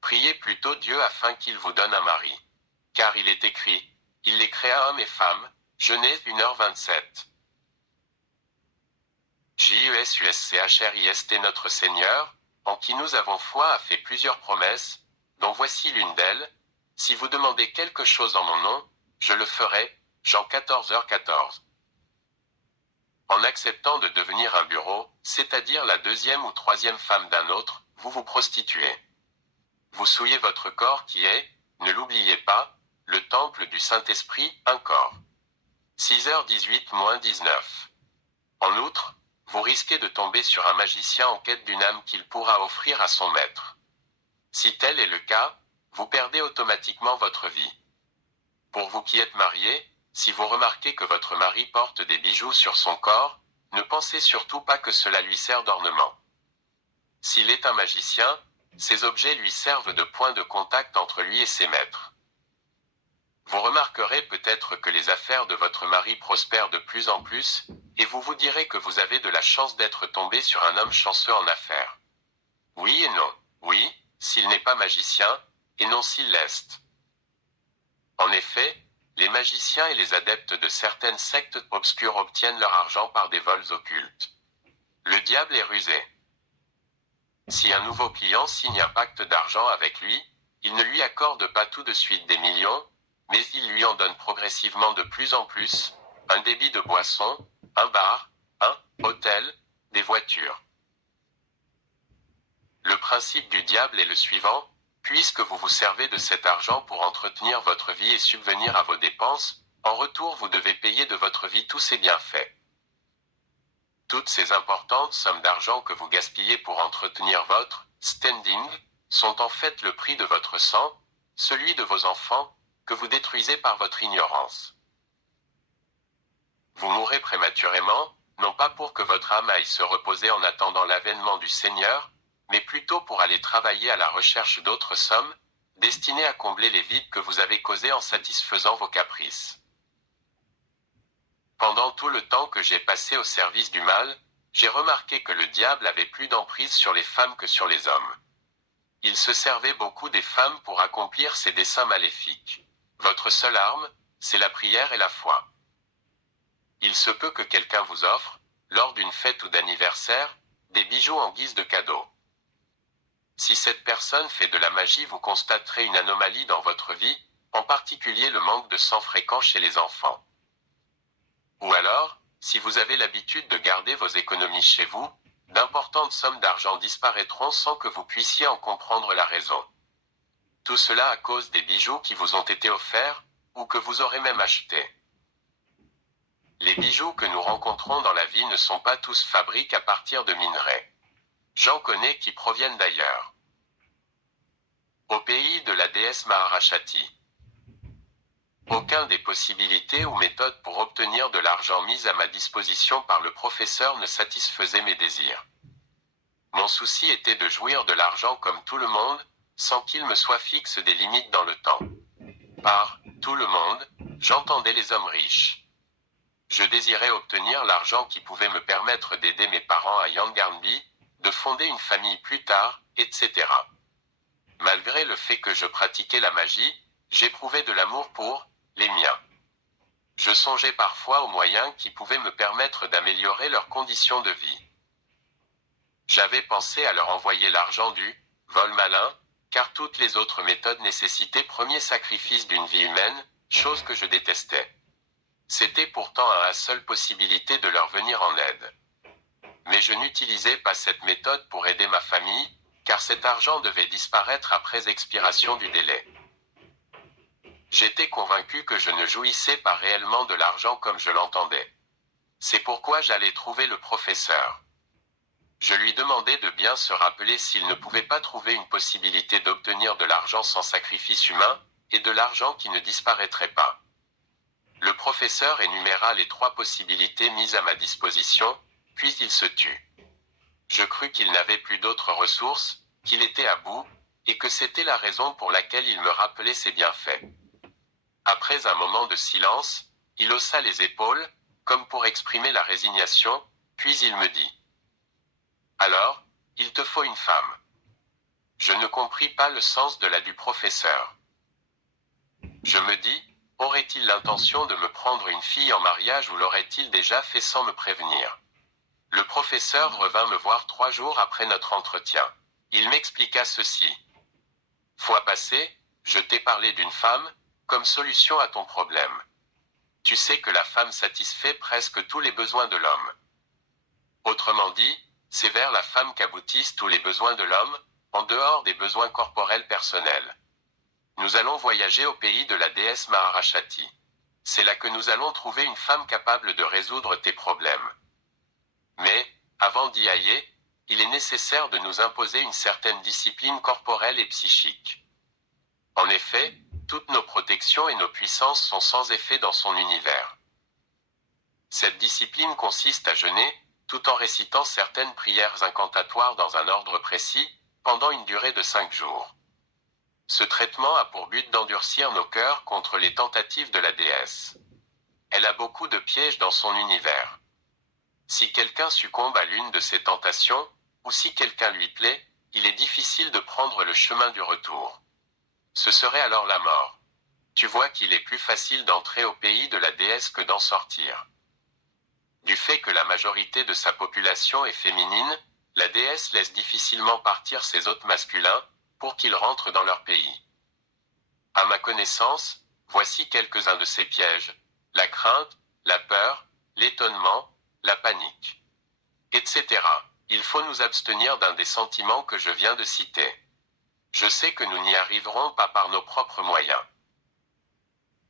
Priez plutôt Dieu afin qu'il vous donne un mari. Car il est écrit, il les créa hommes et femmes, Genèse 1h27. JESUSCHRIST notre Seigneur, en qui nous avons foi a fait plusieurs promesses, dont voici l'une d'elles, si vous demandez quelque chose en mon nom, je le ferai, Jean 14h14. En acceptant de devenir un bureau, c'est-à-dire la deuxième ou troisième femme d'un autre, vous vous prostituez. Vous souillez votre corps qui est, ne l'oubliez pas, le temple du Saint-Esprit, un corps. 6h18-19. En outre, vous risquez de tomber sur un magicien en quête d'une âme qu'il pourra offrir à son maître. Si tel est le cas, vous perdez automatiquement votre vie. Pour vous qui êtes mariés, si vous remarquez que votre mari porte des bijoux sur son corps, ne pensez surtout pas que cela lui sert d'ornement. S'il est un magicien, ces objets lui servent de point de contact entre lui et ses maîtres. Vous remarquerez peut-être que les affaires de votre mari prospèrent de plus en plus, et vous vous direz que vous avez de la chance d'être tombé sur un homme chanceux en affaires. Oui et non. Oui, s'il n'est pas magicien, et non s'il l'est. En effet, les magiciens et les adeptes de certaines sectes obscures obtiennent leur argent par des vols occultes. Le diable est rusé. Si un nouveau client signe un pacte d'argent avec lui, il ne lui accorde pas tout de suite des millions, mais il lui en donne progressivement de plus en plus, un débit de boissons, un bar, un hôtel, des voitures. Le principe du diable est le suivant, puisque vous vous servez de cet argent pour entretenir votre vie et subvenir à vos dépenses, en retour vous devez payer de votre vie tous ces bienfaits. Toutes ces importantes sommes d'argent que vous gaspillez pour entretenir votre standing sont en fait le prix de votre sang, celui de vos enfants, que vous détruisez par votre ignorance. Vous mourrez prématurément, non pas pour que votre âme aille se reposer en attendant l'avènement du Seigneur, mais plutôt pour aller travailler à la recherche d'autres sommes, destinées à combler les vides que vous avez causés en satisfaisant vos caprices. Pendant tout le temps que j'ai passé au service du mal, j'ai remarqué que le diable avait plus d'emprise sur les femmes que sur les hommes. Il se servait beaucoup des femmes pour accomplir ses desseins maléfiques. Votre seule arme, c'est la prière et la foi. Il se peut que quelqu'un vous offre, lors d'une fête ou d'anniversaire, des bijoux en guise de cadeau. Si cette personne fait de la magie, vous constaterez une anomalie dans votre vie, en particulier le manque de sang fréquent chez les enfants. Ou alors, si vous avez l'habitude de garder vos économies chez vous, d'importantes sommes d'argent disparaîtront sans que vous puissiez en comprendre la raison. Tout cela à cause des bijoux qui vous ont été offerts, ou que vous aurez même achetés. Les bijoux que nous rencontrons dans la vie ne sont pas tous fabriqués à partir de minerais. J'en connais qui proviennent d'ailleurs. Au pays de la déesse Maharashati. Aucun des possibilités ou méthodes pour obtenir de l'argent mises à ma disposition par le professeur ne satisfaisait mes désirs. Mon souci était de jouir de l'argent comme tout le monde, sans qu'il me soit fixe des limites dans le temps. Par « tout le monde », j'entendais les hommes riches. Je désirais obtenir l'argent qui pouvait me permettre d'aider mes parents à Yangambi, de fonder une famille plus tard, etc. Malgré le fait que je pratiquais la magie, j'éprouvais de l'amour pour les miens. Je songeais parfois aux moyens qui pouvaient me permettre d'améliorer leurs conditions de vie. J'avais pensé à leur envoyer l'argent du vol malin, car toutes les autres méthodes nécessitaient premier sacrifice d'une vie humaine, chose que je détestais. C'était pourtant à la seule possibilité de leur venir en aide. Mais je n'utilisais pas cette méthode pour aider ma famille, car cet argent devait disparaître après expiration du délai. J'étais convaincu que je ne jouissais pas réellement de l'argent comme je l'entendais. C'est pourquoi j'allais trouver le professeur. Je lui demandais de bien se rappeler s'il ne pouvait pas trouver une possibilité d'obtenir de l'argent sans sacrifice humain, et de l'argent qui ne disparaîtrait pas. Le professeur énuméra les 3 possibilités mises à ma disposition, puis il se tut. Je crus qu'il n'avait plus d'autres ressources, qu'il était à bout, et que c'était la raison pour laquelle il me rappelait ses bienfaits. Après un moment de silence, il haussa les épaules, comme pour exprimer la résignation, puis il me dit : « Alors, il te faut une femme. » Je ne compris pas le sens de la du professeur. Je me dis, aurait-il l'intention de me prendre une fille en mariage ou l'aurait-il déjà fait sans me prévenir ? Le professeur revint me voir 3 jours après notre entretien. Il m'expliqua ceci. Fois passée, je t'ai parlé d'une femme, comme solution à ton problème. Tu sais que la femme satisfait presque tous les besoins de l'homme. Autrement dit, c'est vers la femme qu'aboutissent tous les besoins de l'homme, en dehors des besoins corporels personnels. Nous allons voyager au pays de la déesse Maharashati. C'est là que nous allons trouver une femme capable de résoudre tes problèmes. Mais, avant d'y aller, il est nécessaire de nous imposer une certaine discipline corporelle et psychique. En effet, toutes nos protections et nos puissances sont sans effet dans son univers. Cette discipline consiste à jeûner, tout en récitant certaines prières incantatoires dans un ordre précis, pendant une durée de 5 jours. Ce traitement a pour but d'endurcir nos cœurs contre les tentatives de la déesse. Elle a beaucoup de pièges dans son univers. Si quelqu'un succombe à l'une de ces tentations, ou si quelqu'un lui plaît, il est difficile de prendre le chemin du retour. Ce serait alors la mort. Tu vois qu'il est plus facile d'entrer au pays de la déesse que d'en sortir. Du fait que la majorité de sa population est féminine, la déesse laisse difficilement partir ses hôtes masculins, pour qu'ils rentrent dans leur pays. À ma connaissance, voici quelques-uns de ces pièges: la crainte, la peur, l'étonnement, la panique, etc. Il faut nous abstenir d'un des sentiments que je viens de citer. Je sais que nous n'y arriverons pas par nos propres moyens.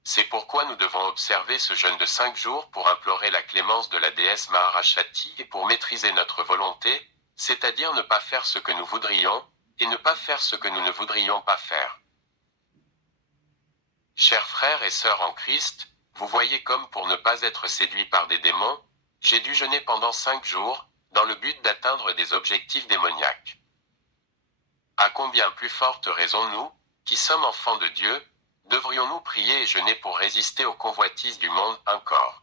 C'est pourquoi nous devons observer ce jeûne de 5 jours pour implorer la clémence de la déesse Maharashati et pour maîtriser notre volonté, c'est-à-dire ne pas faire ce que nous voudrions, et ne pas faire ce que nous ne voudrions pas faire. Chers frères et sœurs en Christ, vous voyez comme pour ne pas être séduit par des démons, j'ai dû jeûner pendant 5 jours, dans le but d'atteindre des objectifs démoniaques. À combien plus forte raison nous, qui sommes enfants de Dieu, devrions-nous prier et jeûner pour résister aux convoitises du monde encore.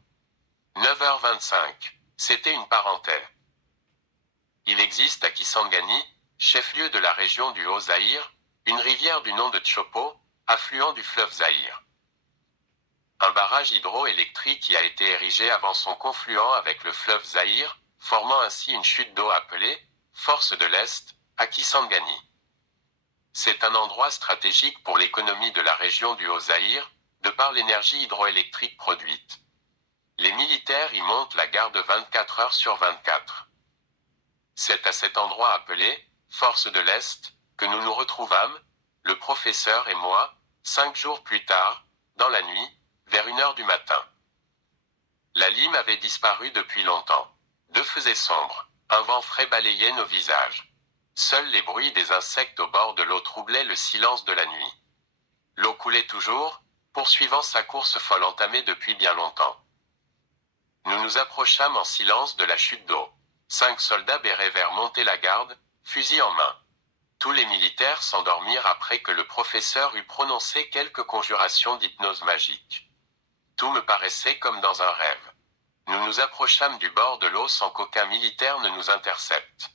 9h25. C'était une parenthèse. Il existe à Kisangani, chef-lieu de la région du Haut-Zaïre, une rivière du nom de Tshopo, affluent du fleuve Zaïre. Un barrage hydroélectrique y a été érigé avant son confluent avec le fleuve Zaïre, formant ainsi une chute d'eau appelée Force de l'Est, à Kisangani. C'est un endroit stratégique pour l'économie de la région du Haut-Zaïre, de par l'énergie hydroélectrique produite. Les militaires y montent la garde 24 heures sur 24. C'est à cet endroit appelé Force de l'Est que nous nous retrouvâmes, le professeur et moi, 5 jours plus tard, dans la nuit, vers 1h du matin. La lime avait disparu depuis longtemps. Deux faisait sombre. Un vent frais balayait nos visages. Seuls les bruits des insectes au bord de l'eau troublaient le silence de la nuit. L'eau coulait toujours, poursuivant sa course folle entamée depuis bien longtemps. Nous nous approchâmes en silence de la chute d'eau. 5 soldats bérets verts montaient la garde, fusil en main. Tous les militaires s'endormirent après que le professeur eut prononcé quelques conjurations d'hypnose magique. Tout me paraissait comme dans un rêve. Nous nous approchâmes du bord de l'eau sans qu'aucun militaire ne nous intercepte.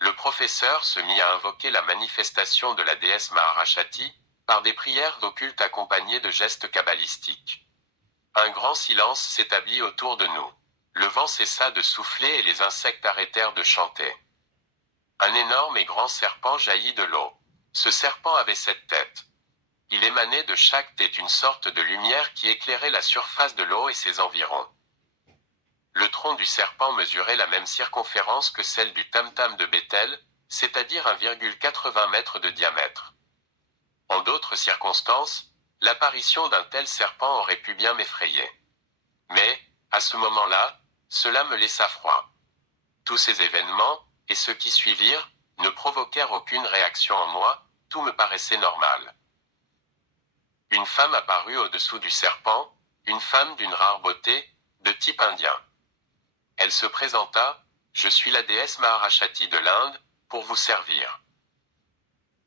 Le professeur se mit à invoquer la manifestation de la déesse Maharashati, par des prières occultes accompagnées de gestes kabbalistiques. Un grand silence s'établit autour de nous. Le vent cessa de souffler et les insectes arrêtèrent de chanter. Un énorme et grand serpent jaillit de l'eau. Ce serpent avait 7 têtes. Il émanait de chaque tête une sorte de lumière qui éclairait la surface de l'eau et ses environs. Le tronc du serpent mesurait la même circonférence que celle du tam-tam de Bethel, c'est-à-dire 1,80 mètres de diamètre. En d'autres circonstances, l'apparition d'un tel serpent aurait pu bien m'effrayer. Mais, à ce moment-là, cela me laissa froid. Tous ces événements, et ceux qui suivirent, ne provoquèrent aucune réaction en moi, tout me paraissait normal. Une femme apparut au-dessous du serpent, une femme d'une rare beauté, de type indien. Elle se présenta, « Je suis la déesse Maharashati de l'Inde, pour vous servir. »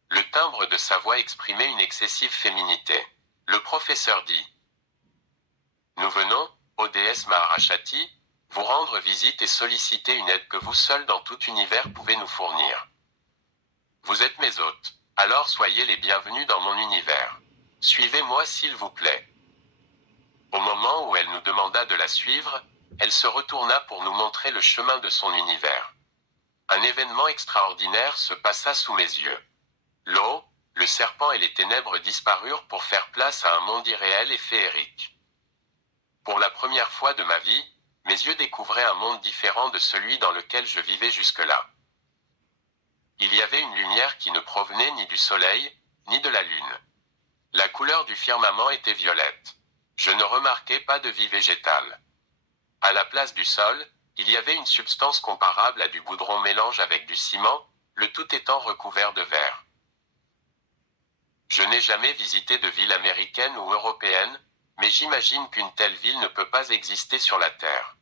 Le timbre de sa voix exprimait une excessive féminité. Le professeur dit, « Nous venons, ô déesse Maharashati, vous rendre visite et solliciter une aide que vous seul dans tout univers pouvez nous fournir. Vous êtes mes hôtes, alors soyez les bienvenus dans mon univers. Suivez-moi s'il vous plaît. » Au moment où elle nous demanda de la suivre, elle se retourna pour nous montrer le chemin de son univers. Un événement extraordinaire se passa sous mes yeux. L'eau, le serpent et les ténèbres disparurent pour faire place à un monde irréel et féerique. Pour la première fois de ma vie, mes yeux découvraient un monde différent de celui dans lequel je vivais jusque-là. Il y avait une lumière qui ne provenait ni du soleil, ni de la lune. La couleur du firmament était violette. Je ne remarquais pas de vie végétale. À la place du sol, il y avait une substance comparable à du goudron mélange avec du ciment, le tout étant recouvert de verre. Je n'ai jamais visité de ville américaine ou européenne, mais j'imagine qu'une telle ville ne peut pas exister sur la Terre.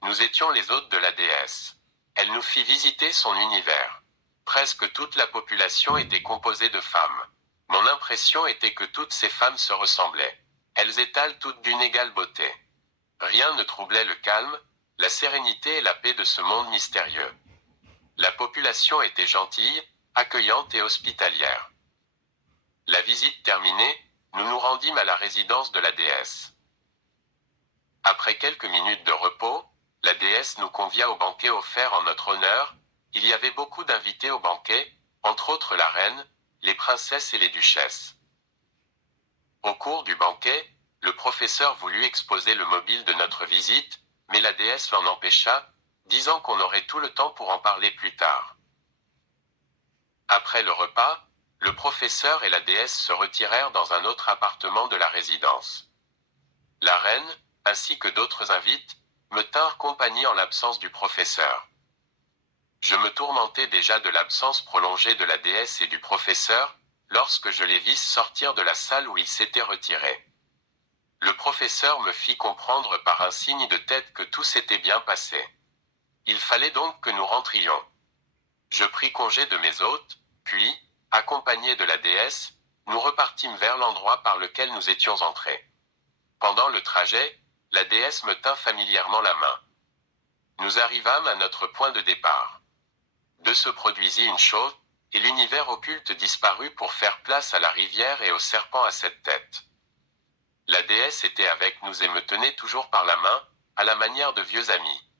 Nous étions les hôtes de la déesse. Elle nous fit visiter son univers. Presque toute la population était composée de femmes. Mon impression était que toutes ces femmes se ressemblaient. Elles étalent toutes d'une égale beauté. Rien ne troublait le calme, la sérénité et la paix de ce monde mystérieux. La population était gentille, accueillante et hospitalière. La visite terminée, nous nous rendîmes à la résidence de la déesse. Après quelques minutes de repos, la déesse nous convia au banquet offert en notre honneur. Il y avait beaucoup d'invités au banquet, entre autres la reine, les princesses et les duchesses. Au cours du banquet, le professeur voulut exposer le mobile de notre visite, mais la déesse l'en empêcha, disant qu'on aurait tout le temps pour en parler plus tard. Après le repas, le professeur et la déesse se retirèrent dans un autre appartement de la résidence. La reine, ainsi que d'autres invités, me tinrent compagnie en l'absence du professeur. Je me tourmentais déjà de l'absence prolongée de la déesse et du professeur, lorsque je les vis sortir de la salle où ils s'étaient retirés. Le professeur me fit comprendre par un signe de tête que tout s'était bien passé. Il fallait donc que nous rentrions. Je pris congé de mes hôtes, puis, accompagné de la déesse, nous repartîmes vers l'endroit par lequel nous étions entrés. Pendant le trajet, la déesse me tint familièrement la main. Nous arrivâmes à notre point de départ. De se produisit une chose, et l'univers occulte disparut pour faire place à la rivière et au serpent à 7 têtes. La déesse était avec nous et me tenait toujours par la main, à la manière de vieux amis.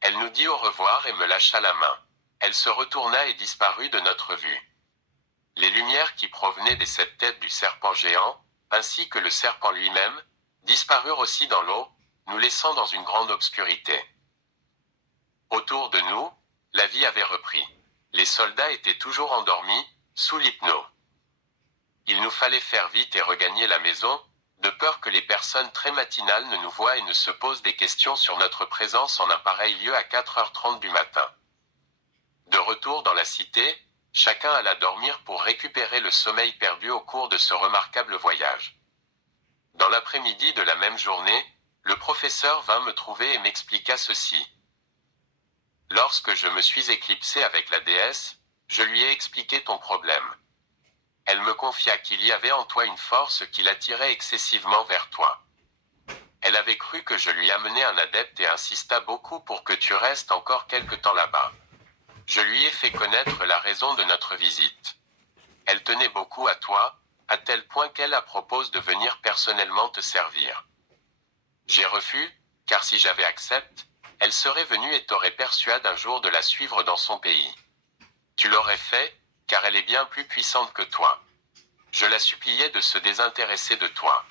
Elle nous dit au revoir et me lâcha la main. Elle se retourna et disparut de notre vue. Les lumières qui provenaient des 7 têtes du serpent géant, ainsi que le serpent lui-même, disparurent aussi dans l'eau, nous laissant dans une grande obscurité. Autour de nous, la vie avait repris. Les soldats étaient toujours endormis, sous l'hypnose. Il nous fallait faire vite et regagner la maison, de peur que les personnes très matinales ne nous voient et ne se posent des questions sur notre présence en un pareil lieu à 4h30 du matin. De retour dans la cité, chacun alla dormir pour récupérer le sommeil perdu au cours de ce remarquable voyage. Dans l'après-midi de la même journée, le professeur vint me trouver et m'expliqua ceci. Lorsque je me suis éclipsé avec la déesse, je lui ai expliqué ton problème. Elle me confia qu'il y avait en toi une force qui l'attirait excessivement vers toi. Elle avait cru que je lui amenais un adepte et insista beaucoup pour que tu restes encore quelque temps là-bas. Je lui ai fait connaître la raison de notre visite. Elle tenait beaucoup à toi, à tel point qu'elle a proposé de venir personnellement te servir. J'ai refusé, car si j'avais accepté, elle serait venue et t'aurait persuadé un jour de la suivre dans son pays. Tu l'aurais fait, car elle est bien plus puissante que toi. Je la suppliais de se désintéresser de toi.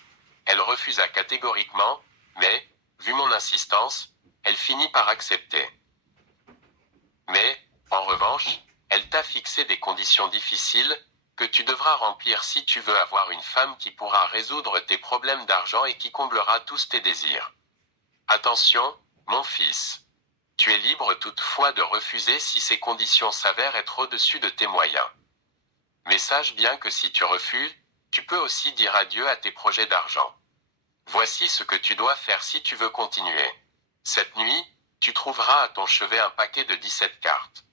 Elle refusa catégoriquement, mais, vu mon insistance, elle finit par accepter. Mais, en revanche, elle t'a fixé des conditions difficiles, que tu devras remplir si tu veux avoir une femme qui pourra résoudre tes problèmes d'argent et qui comblera tous tes désirs. Attention, mon fils. Tu es libre toutefois de refuser si ces conditions s'avèrent être au-dessus de tes moyens. Mais sache bien que si tu refuses, tu peux aussi dire adieu à tes projets d'argent. Voici ce que tu dois faire si tu veux continuer. Cette nuit, Tu trouveras à ton chevet un paquet de 17 cartes.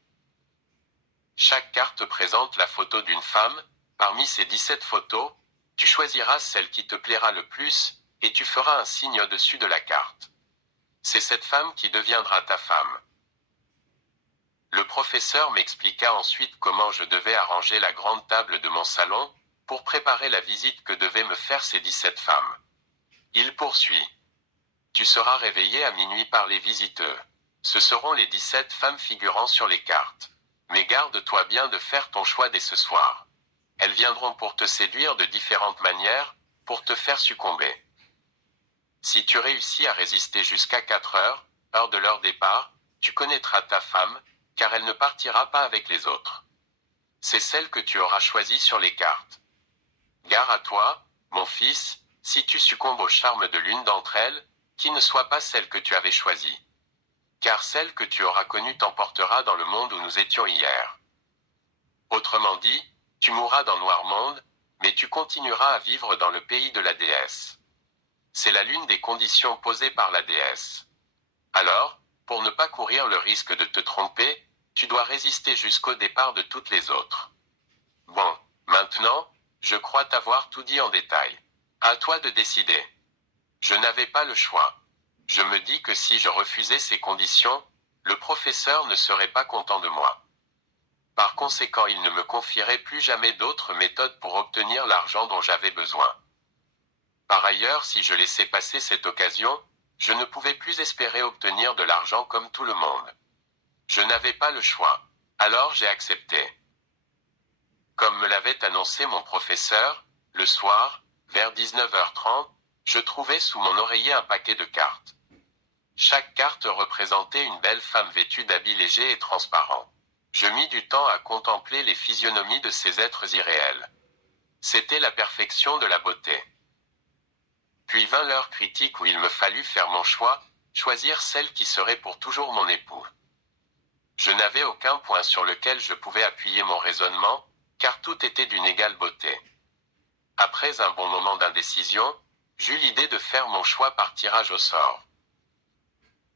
Chaque carte présente la photo d'une femme. Parmi ces 17 photos, tu choisiras celle qui te plaira le plus, et tu feras un signe au-dessus de la carte. C'est cette femme qui deviendra ta femme. Le professeur m'expliqua ensuite comment je devais arranger la grande table de mon salon, pour préparer la visite que devaient me faire ces 17 femmes. Il poursuit. Tu seras réveillé à minuit par les visiteurs. Ce seront les 17 femmes figurant sur les cartes. Mais garde-toi bien de faire ton choix dès ce soir. Elles viendront pour te séduire de différentes manières, pour te faire succomber. Si tu réussis à résister jusqu'à 4 heures, heure de leur départ, tu connaîtras ta femme, car elle ne partira pas avec les autres. C'est celle que tu auras choisie sur les cartes. Gare à toi, mon fils, si tu succombes au charme de l'une d'entre elles, qui ne soit pas celle que tu avais choisie. Car celle que tu auras connue t'emportera dans le monde où nous étions hier. Autrement dit, tu mourras dans Noirmonde, mais tu continueras à vivre dans le pays de la déesse. C'est là l'une des conditions posées par la déesse. Alors, pour ne pas courir le risque de te tromper, tu dois résister jusqu'au départ de toutes les autres. Bon, maintenant, je crois t'avoir tout dit en détail. À toi de décider. Je n'avais pas le choix. Je me dis que si je refusais ces conditions, le professeur ne serait pas content de moi. Par conséquent, il ne me confierait plus jamais d'autres méthodes pour obtenir l'argent dont j'avais besoin. Par ailleurs, si je laissais passer cette occasion, je ne pouvais plus espérer obtenir de l'argent comme tout le monde. Je n'avais pas le choix. Alors j'ai accepté. Comme me l'avait annoncé mon professeur, le soir, vers 19h30, je trouvais sous mon oreiller un paquet de cartes. Chaque carte représentait une belle femme vêtue d'habits légers et transparents. Je mis du temps à contempler les physionomies de ces êtres irréels. C'était la perfection de la beauté. Puis vint l'heure critique où il me fallut faire mon choix, choisir celle qui serait pour toujours mon époux. Je n'avais aucun point sur lequel je pouvais appuyer mon raisonnement, car tout était d'une égale beauté. Après un bon moment d'indécision, j'eus l'idée de faire mon choix par tirage au sort.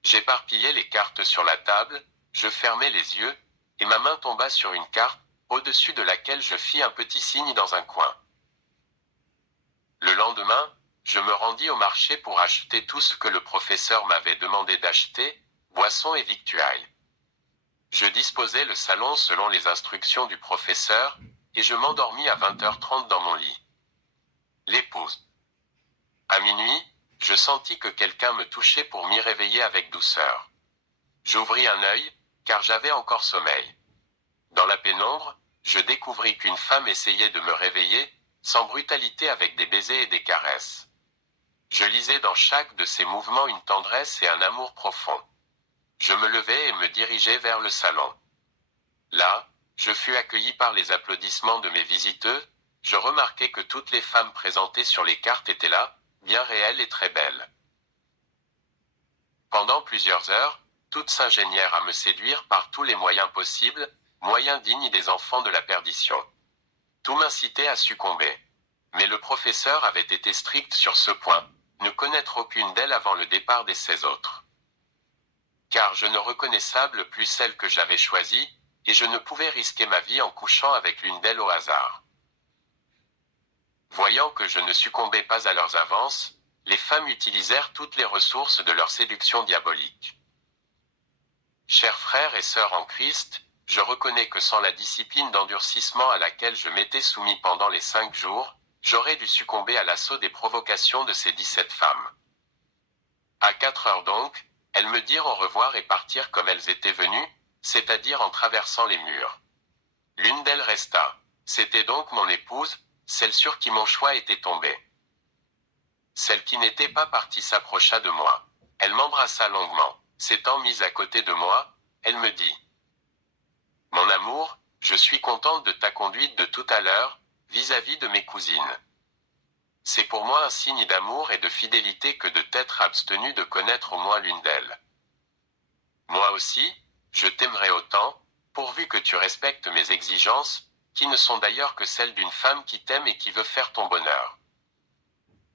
J'éparpillai les cartes sur la table, je fermai les yeux, et ma main tomba sur une carte, au-dessus de laquelle je fis un petit signe dans un coin. Le lendemain, je me rendis au marché pour acheter tout ce que le professeur m'avait demandé d'acheter, boissons et victuailles. Je disposai le salon selon les instructions du professeur, et je m'endormis à 20h30 dans mon lit. L'épouse. À minuit, je sentis que quelqu'un me touchait pour m'y réveiller avec douceur. J'ouvris un œil, car j'avais encore sommeil. Dans la pénombre, je découvris qu'une femme essayait de me réveiller, sans brutalité avec des baisers et des caresses. Je lisais dans chaque de ses mouvements une tendresse et un amour profond. Je me levai et me dirigeai vers le salon. Là, je fus accueilli par les applaudissements de mes visiteuses. Je remarquai que toutes les femmes présentées sur les cartes étaient là, bien réelles et très belles. Pendant plusieurs heures, toutes s'ingénièrent à me séduire par tous les moyens possibles, moyens dignes des enfants de la perdition. Tout m'incitait à succomber. Mais le professeur avait été strict sur ce point, ne connaître aucune d'elles avant le départ des 16 autres. Car je ne reconnaissable plus celle que j'avais choisie, et je ne pouvais risquer ma vie en couchant avec l'une d'elles au hasard. Voyant que je ne succombais pas à leurs avances, les femmes utilisèrent toutes les ressources de leur séduction diabolique. Chers frères et sœurs en Christ, je reconnais que sans la discipline d'endurcissement à laquelle je m'étais soumis pendant les 5 jours, j'aurais dû succomber à l'assaut des provocations de ces 17 femmes. À 4 heures donc, elles me dirent au revoir et partirent comme elles étaient venues, c'est-à-dire en traversant les murs. L'une d'elles resta. C'était donc mon épouse, celle sur qui mon choix était tombé. Celle qui n'était pas partie s'approcha de moi. Elle m'embrassa longuement. S'étant mise à côté de moi, elle me dit : « Mon amour, je suis contente de ta conduite de tout à l'heure, vis-à-vis de mes cousines. C'est pour moi un signe d'amour et de fidélité que de t'être abstenu de connaître au moins l'une d'elles. Moi aussi, je t'aimerai autant, pourvu que tu respectes mes exigences, qui ne sont d'ailleurs que celles d'une femme qui t'aime et qui veut faire ton bonheur.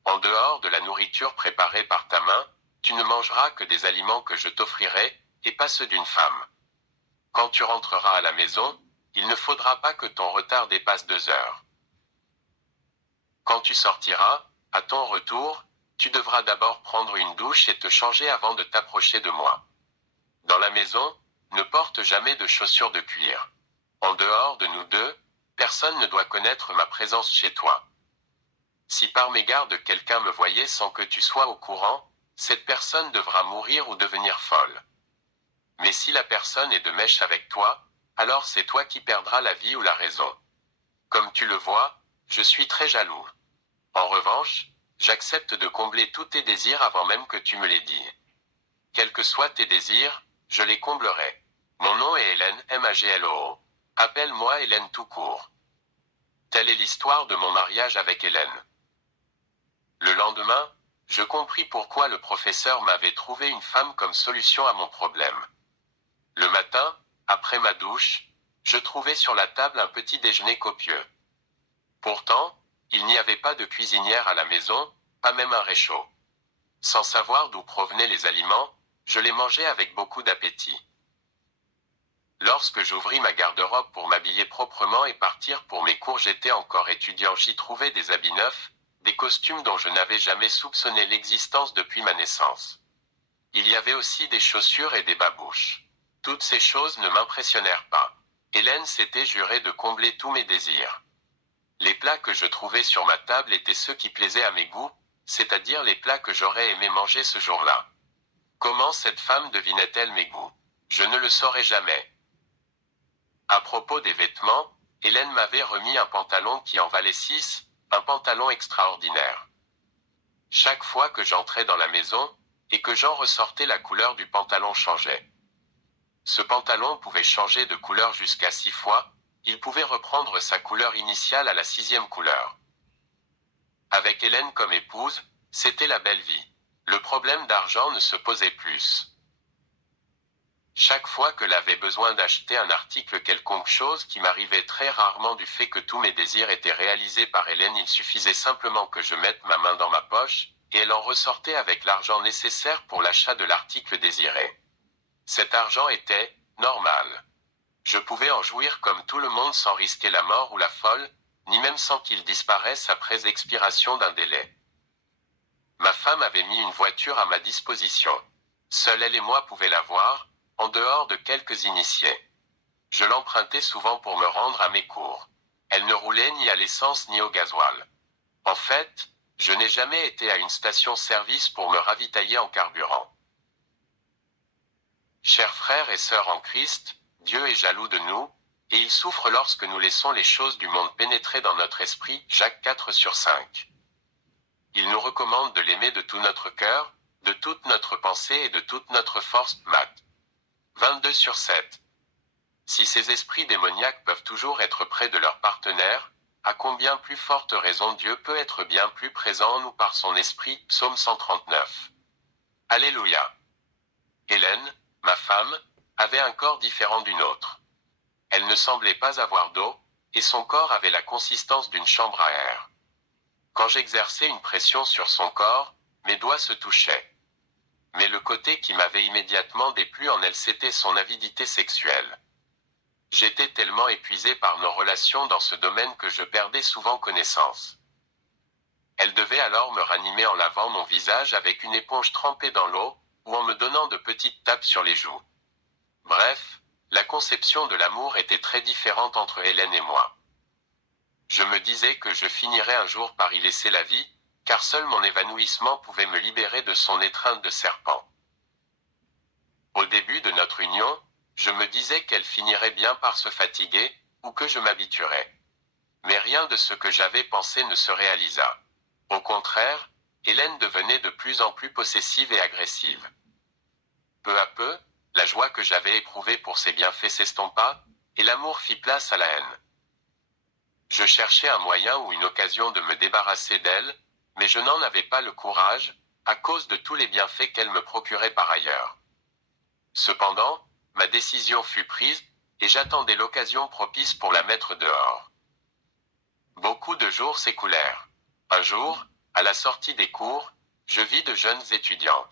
En dehors de la nourriture préparée par ta main, tu ne mangeras que des aliments que je t'offrirai, et pas ceux d'une femme. Quand tu rentreras à la maison, il ne faudra pas que ton retard dépasse 2 heures. Quand tu sortiras, à ton retour, tu devras d'abord prendre une douche et te changer avant de t'approcher de moi. Dans la maison, ne porte jamais de chaussures de cuir. En dehors de nous deux, personne ne doit connaître ma présence chez toi. Si par mégarde quelqu'un me voyait sans que tu sois au courant, cette personne devra mourir ou devenir folle. Mais si la personne est de mèche avec toi, alors c'est toi qui perdras la vie ou la raison. Comme tu le vois, je suis très jaloux. En revanche, j'accepte de combler tous tes désirs avant même que tu me les dises. Quels que soient tes désirs, je les comblerai. Mon nom est Hélène Maglo. Appelle-moi Hélène tout court. Telle est l'histoire de mon mariage avec Hélène. Le lendemain, je compris pourquoi le professeur m'avait trouvé une femme comme solution à mon problème. Le matin, après ma douche, je trouvais sur la table un petit déjeuner copieux. Pourtant, il n'y avait pas de cuisinière à la maison, pas même un réchaud. Sans savoir d'où provenaient les aliments, je les mangeais avec beaucoup d'appétit. Lorsque j'ouvris ma garde-robe pour m'habiller proprement et partir pour mes cours, j'étais encore étudiant, j'y trouvais des habits neufs, des costumes dont je n'avais jamais soupçonné l'existence depuis ma naissance. Il y avait aussi des chaussures et des babouches. Toutes ces choses ne m'impressionnèrent pas. Hélène s'était jurée de combler tous mes désirs. Les plats que je trouvais sur ma table étaient ceux qui plaisaient à mes goûts, c'est-à-dire les plats que j'aurais aimé manger ce jour-là. Comment cette femme devinait-elle mes goûts? Je ne le saurais jamais. À propos des vêtements, Hélène m'avait remis un pantalon qui en valait 6, un pantalon extraordinaire. Chaque fois que j'entrais dans la maison, et que j'en ressortais, la couleur du pantalon changeait. Ce pantalon pouvait changer de couleur jusqu'à 6 fois, il pouvait reprendre sa couleur initiale à la 6e couleur. Avec Hélène comme épouse, c'était la belle vie. Le problème d'argent ne se posait plus. Chaque fois que j'avais besoin d'acheter un article, quelconque chose qui m'arrivait très rarement du fait que tous mes désirs étaient réalisés par Hélène, il suffisait simplement que je mette ma main dans ma poche, et elle en ressortait avec l'argent nécessaire pour l'achat de l'article désiré. Cet argent était normal. Je pouvais en jouir comme tout le monde sans risquer la mort ou la folle, ni même sans qu'il disparaisse après expiration d'un délai. Ma femme avait mis une voiture à ma disposition. Seule elle et moi pouvaient la voir, en dehors de quelques initiés. Je l'empruntais souvent pour me rendre à mes cours. Elle ne roulait ni à l'essence ni au gasoil. En fait, je n'ai jamais été à une station-service pour me ravitailler en carburant. Chers frères et sœurs en Christ, Dieu est jaloux de nous, et il souffre lorsque nous laissons les choses du monde pénétrer dans notre esprit. Jacques 4/5. Il nous recommande de l'aimer de tout notre cœur, de toute notre pensée et de toute notre force. Matthieu 22/7. Si ces esprits démoniaques peuvent toujours être près de leur partenaire, à combien plus forte raison Dieu peut être bien plus présent en nous par son esprit. Psaume 139. Alléluia. Hélène, ma femme, avait un corps différent d'une autre. Elle ne semblait pas avoir d'eau, et son corps avait la consistance d'une chambre à air. Quand j'exerçais une pression sur son corps, mes doigts se touchaient. Mais le côté qui m'avait immédiatement déplu en elle, c'était son avidité sexuelle. J'étais tellement épuisé par nos relations dans ce domaine que je perdais souvent connaissance. Elle devait alors me ranimer en lavant mon visage avec une éponge trempée dans l'eau, ou en me donnant de petites tapes sur les joues. Bref, la conception de l'amour était très différente entre Hélène et moi. Je me disais que je finirais un jour par y laisser la vie, car seul mon évanouissement pouvait me libérer de son étreinte de serpent. Au début de notre union, je me disais qu'elle finirait bien par se fatiguer, ou que je m'habituerais. Mais rien de ce que j'avais pensé ne se réalisa. Au contraire, Hélène devenait de plus en plus possessive et agressive. Peu à peu, la joie que j'avais éprouvée pour ses bienfaits s'estompa, et l'amour fit place à la haine. Je cherchais un moyen ou une occasion de me débarrasser d'elle, mais je n'en avais pas le courage, à cause de tous les bienfaits qu'elle me procurait par ailleurs. Cependant, ma décision fut prise, et j'attendais l'occasion propice pour la mettre dehors. Beaucoup de jours s'écoulèrent. Un jour, à la sortie des cours, je vis de jeunes étudiants.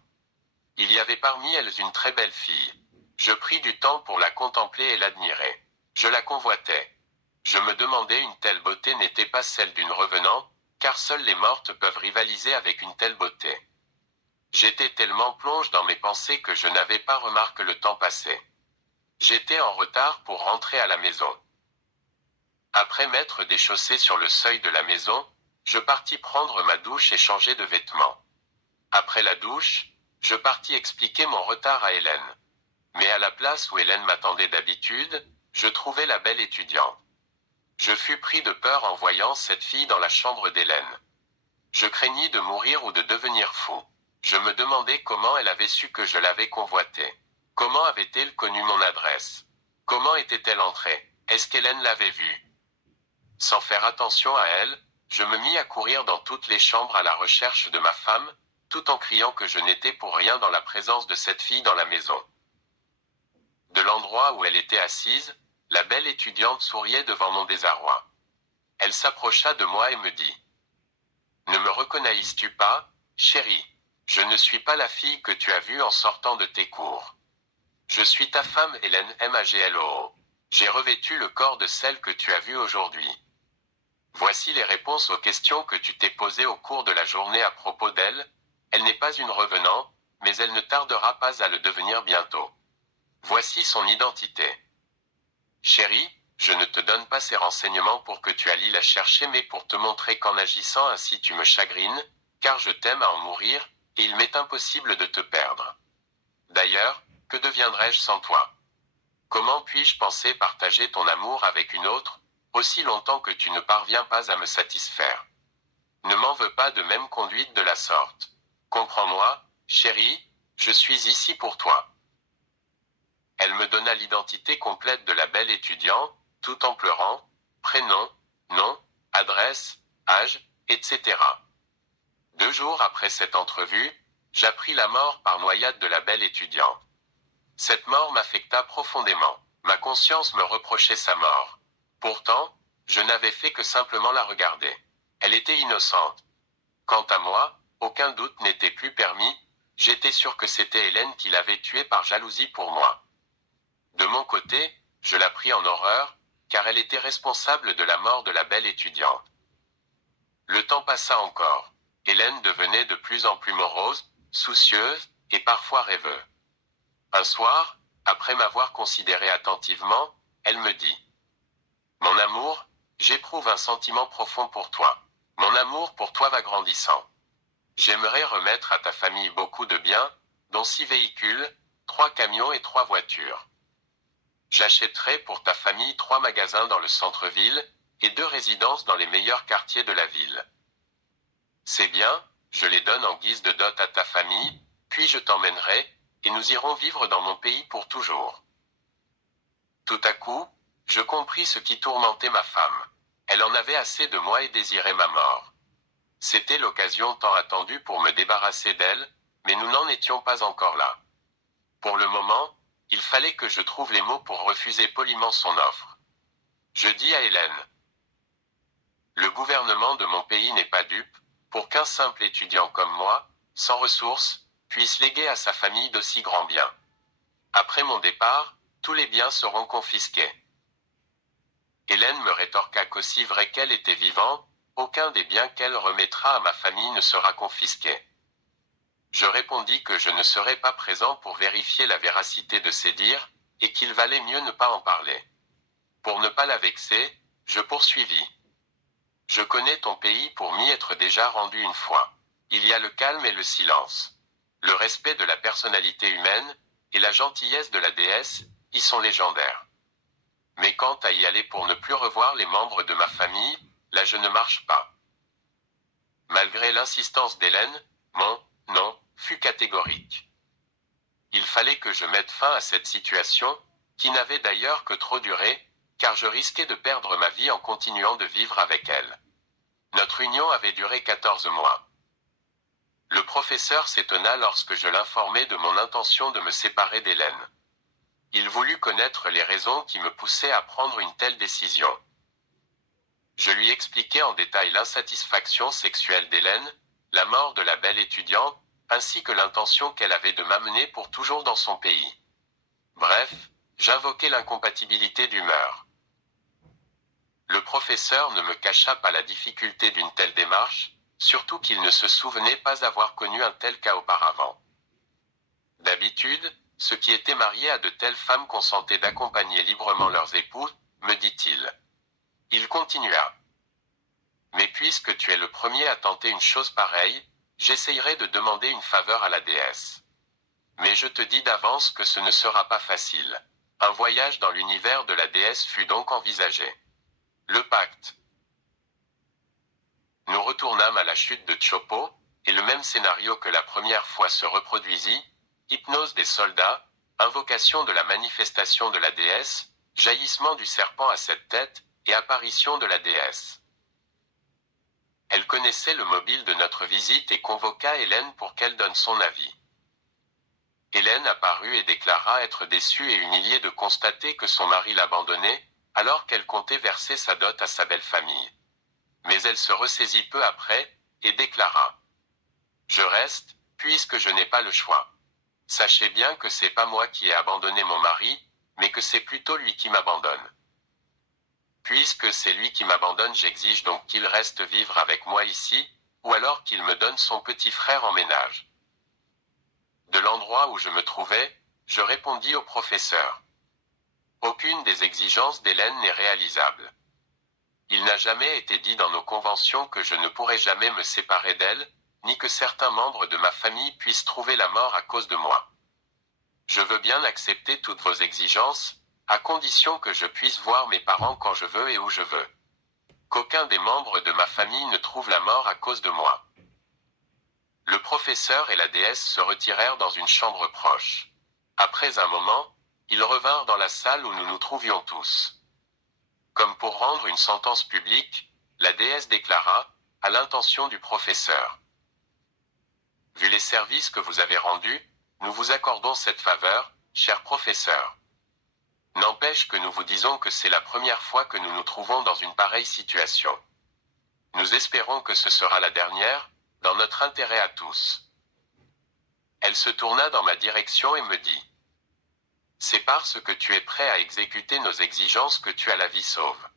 Il y avait parmi elles une très belle fille. Je pris du temps pour la contempler et l'admirer. Je la convoitais. Je me demandais une telle beauté n'était pas celle d'une revenante, car seules les mortes peuvent rivaliser avec une telle beauté. J'étais tellement plongé dans mes pensées que je n'avais pas remarqué le temps passé. J'étais en retard pour rentrer à la maison. Après m'être déchaussé sur le seuil de la maison, je partis prendre ma douche et changer de vêtements. Après la douche, je partis expliquer mon retard à Hélène. Mais à la place où Hélène m'attendait d'habitude, je trouvais la belle étudiante. Je fus pris de peur en voyant cette fille dans la chambre d'Hélène. Je craignis de mourir ou de devenir fou. Je me demandais comment elle avait su que je l'avais convoitée. Comment avait-elle connu mon adresse? Comment était-elle entrée? Est-ce qu'Hélène l'avait vue? Sans faire attention à elle, je me mis à courir dans toutes les chambres à la recherche de ma femme, tout en criant que je n'étais pour rien dans la présence de cette fille dans la maison. De l'endroit où elle était assise, la belle étudiante souriait devant mon désarroi. Elle s'approcha de moi et me dit « Ne me reconnaisses-tu pas, chérie? Je ne suis pas la fille que tu as vue en sortant de tes cours. Je suis ta femme Hélène Maglo. J'ai revêtu le corps de celle que tu as vue aujourd'hui. Voici les réponses aux questions que tu t'es posées au cours de la journée à propos d'elle. Elle n'est pas une revenante, mais elle ne tardera pas à le devenir bientôt. Voici son identité. Chérie, je ne te donne pas ces renseignements pour que tu ailles la chercher mais pour te montrer qu'en agissant ainsi tu me chagrines, car je t'aime à en mourir, et il m'est impossible de te perdre. D'ailleurs, que deviendrais-je sans toi? Comment puis-je penser partager ton amour avec une autre, aussi longtemps que tu ne parviens pas à me satisfaire? Ne m'en veux pas de même conduite de la sorte. Comprends-moi, chérie, je suis ici pour toi. Elle me donna l'identité complète de la belle étudiante, tout en pleurant, prénom, nom, adresse, âge, etc. 2 jours après cette entrevue, j'appris la mort par noyade de la belle étudiante. Cette mort m'affecta profondément. Ma conscience me reprochait sa mort. Pourtant, je n'avais fait que simplement la regarder. Elle était innocente. Quant à moi, aucun doute n'était plus permis, j'étais sûr que c'était Hélène qui l'avait tuée par jalousie pour moi. De mon côté, je la pris en horreur, car elle était responsable de la mort de la belle étudiante. Le temps passa encore. Hélène devenait de plus en plus morose, soucieuse, et parfois rêveuse. Un soir, après m'avoir considéré attentivement, elle me dit « Mon amour, j'éprouve un sentiment profond pour toi. Mon amour pour toi va grandissant. J'aimerais remettre à ta famille beaucoup de biens, dont 6 véhicules, 3 camions et 3 voitures. J'achèterai pour ta famille 3 magasins dans le centre-ville, et 2 résidences dans les meilleurs quartiers de la ville. Ces biens, je les donne en guise de dot à ta famille, puis je t'emmènerai, et nous irons vivre dans mon pays pour toujours. » Tout à coup, je compris ce qui tourmentait ma femme. Elle en avait assez de moi et désirait ma mort. C'était l'occasion tant attendue pour me débarrasser d'elle, mais nous n'en étions pas encore là. Pour le moment, il fallait que je trouve les mots pour refuser poliment son offre. Je dis à Hélène « Le gouvernement de mon pays n'est pas dupe, pour qu'un simple étudiant comme moi, sans ressources, puisse léguer à sa famille d'aussi grands biens. Après mon départ, tous les biens seront confisqués. » Hélène me rétorqua qu'aussi vrai qu'elle était vivante, aucun des biens qu'elle remettra à ma famille ne sera confisqué. Je répondis que je ne serais pas présent pour vérifier la véracité de ses dires, et qu'il valait mieux ne pas en parler. Pour ne pas la vexer, je poursuivis. « Je connais ton pays pour m'y être déjà rendu une fois. Il y a le calme et le silence. Le respect de la personnalité humaine, et la gentillesse de la déesse, y sont légendaires. Mais quant à y aller pour ne plus revoir les membres de ma famille, là je ne marche pas. » Malgré l'insistance d'Hélène, mon « non » fut catégorique. Il fallait que je mette fin à cette situation, qui n'avait d'ailleurs que trop duré, car je risquais de perdre ma vie en continuant de vivre avec elle. Notre union avait duré 14 mois. Le professeur s'étonna lorsque je l'informai de mon intention de me séparer d'Hélène. Il voulut connaître les raisons qui me poussaient à prendre une telle décision. Je lui expliquai en détail l'insatisfaction sexuelle d'Hélène, la mort de la belle étudiante, ainsi que l'intention qu'elle avait de m'amener pour toujours dans son pays. Bref, j'invoquai l'incompatibilité d'humeur. Le professeur ne me cacha pas la difficulté d'une telle démarche, surtout qu'il ne se souvenait pas avoir connu un tel cas auparavant. D'habitude, ceux qui étaient mariés à de telles femmes consentaient d'accompagner librement leurs époux, me dit-il. Il continua. Mais puisque tu es le premier à tenter une chose pareille, j'essayerai de demander une faveur à la déesse. Mais je te dis d'avance que ce ne sera pas facile. Un voyage dans l'univers de la déesse fut donc envisagé. Le pacte. Nous retournâmes à la chute de Chopo, et le même scénario que la première fois se reproduisit, hypnose des soldats, invocation de la manifestation de la déesse, jaillissement du serpent à 7 têtes, et apparition de la déesse. Elle connaissait le mobile de notre visite et convoqua Hélène pour qu'elle donne son avis. Hélène apparut et déclara être déçue et humiliée de constater que son mari l'abandonnait, alors qu'elle comptait verser sa dot à sa belle famille. Mais elle se ressaisit peu après, et déclara. Je reste, puisque je n'ai pas le choix. Sachez bien que c'est pas moi qui ai abandonné mon mari, mais que c'est plutôt lui qui m'abandonne. Puisque c'est lui qui m'abandonne, j'exige donc qu'il reste vivre avec moi ici, ou alors qu'il me donne son petit frère en ménage. De l'endroit où je me trouvais, je répondis au professeur. Aucune des exigences d'Hélène n'est réalisable. Il n'a jamais été dit dans nos conventions que je ne pourrai jamais me séparer d'elle, ni que certains membres de ma famille puissent trouver la mort à cause de moi. Je veux bien accepter toutes vos exigences, à condition que je puisse voir mes parents quand je veux et où je veux. Qu'aucun des membres de ma famille ne trouve la mort à cause de moi. Le professeur et la déesse se retirèrent dans une chambre proche. Après un moment, ils revinrent dans la salle où nous nous trouvions tous. Comme pour rendre une sentence publique, la déesse déclara, à l'intention du professeur. Vu les services que vous avez rendus, nous vous accordons cette faveur, cher professeur. N'empêche que nous vous disons que c'est la première fois que nous nous trouvons dans une pareille situation. Nous espérons que ce sera la dernière, dans notre intérêt à tous. Elle se tourna dans ma direction et me dit. C'est parce que tu es prêt à exécuter nos exigences que tu as la vie sauve.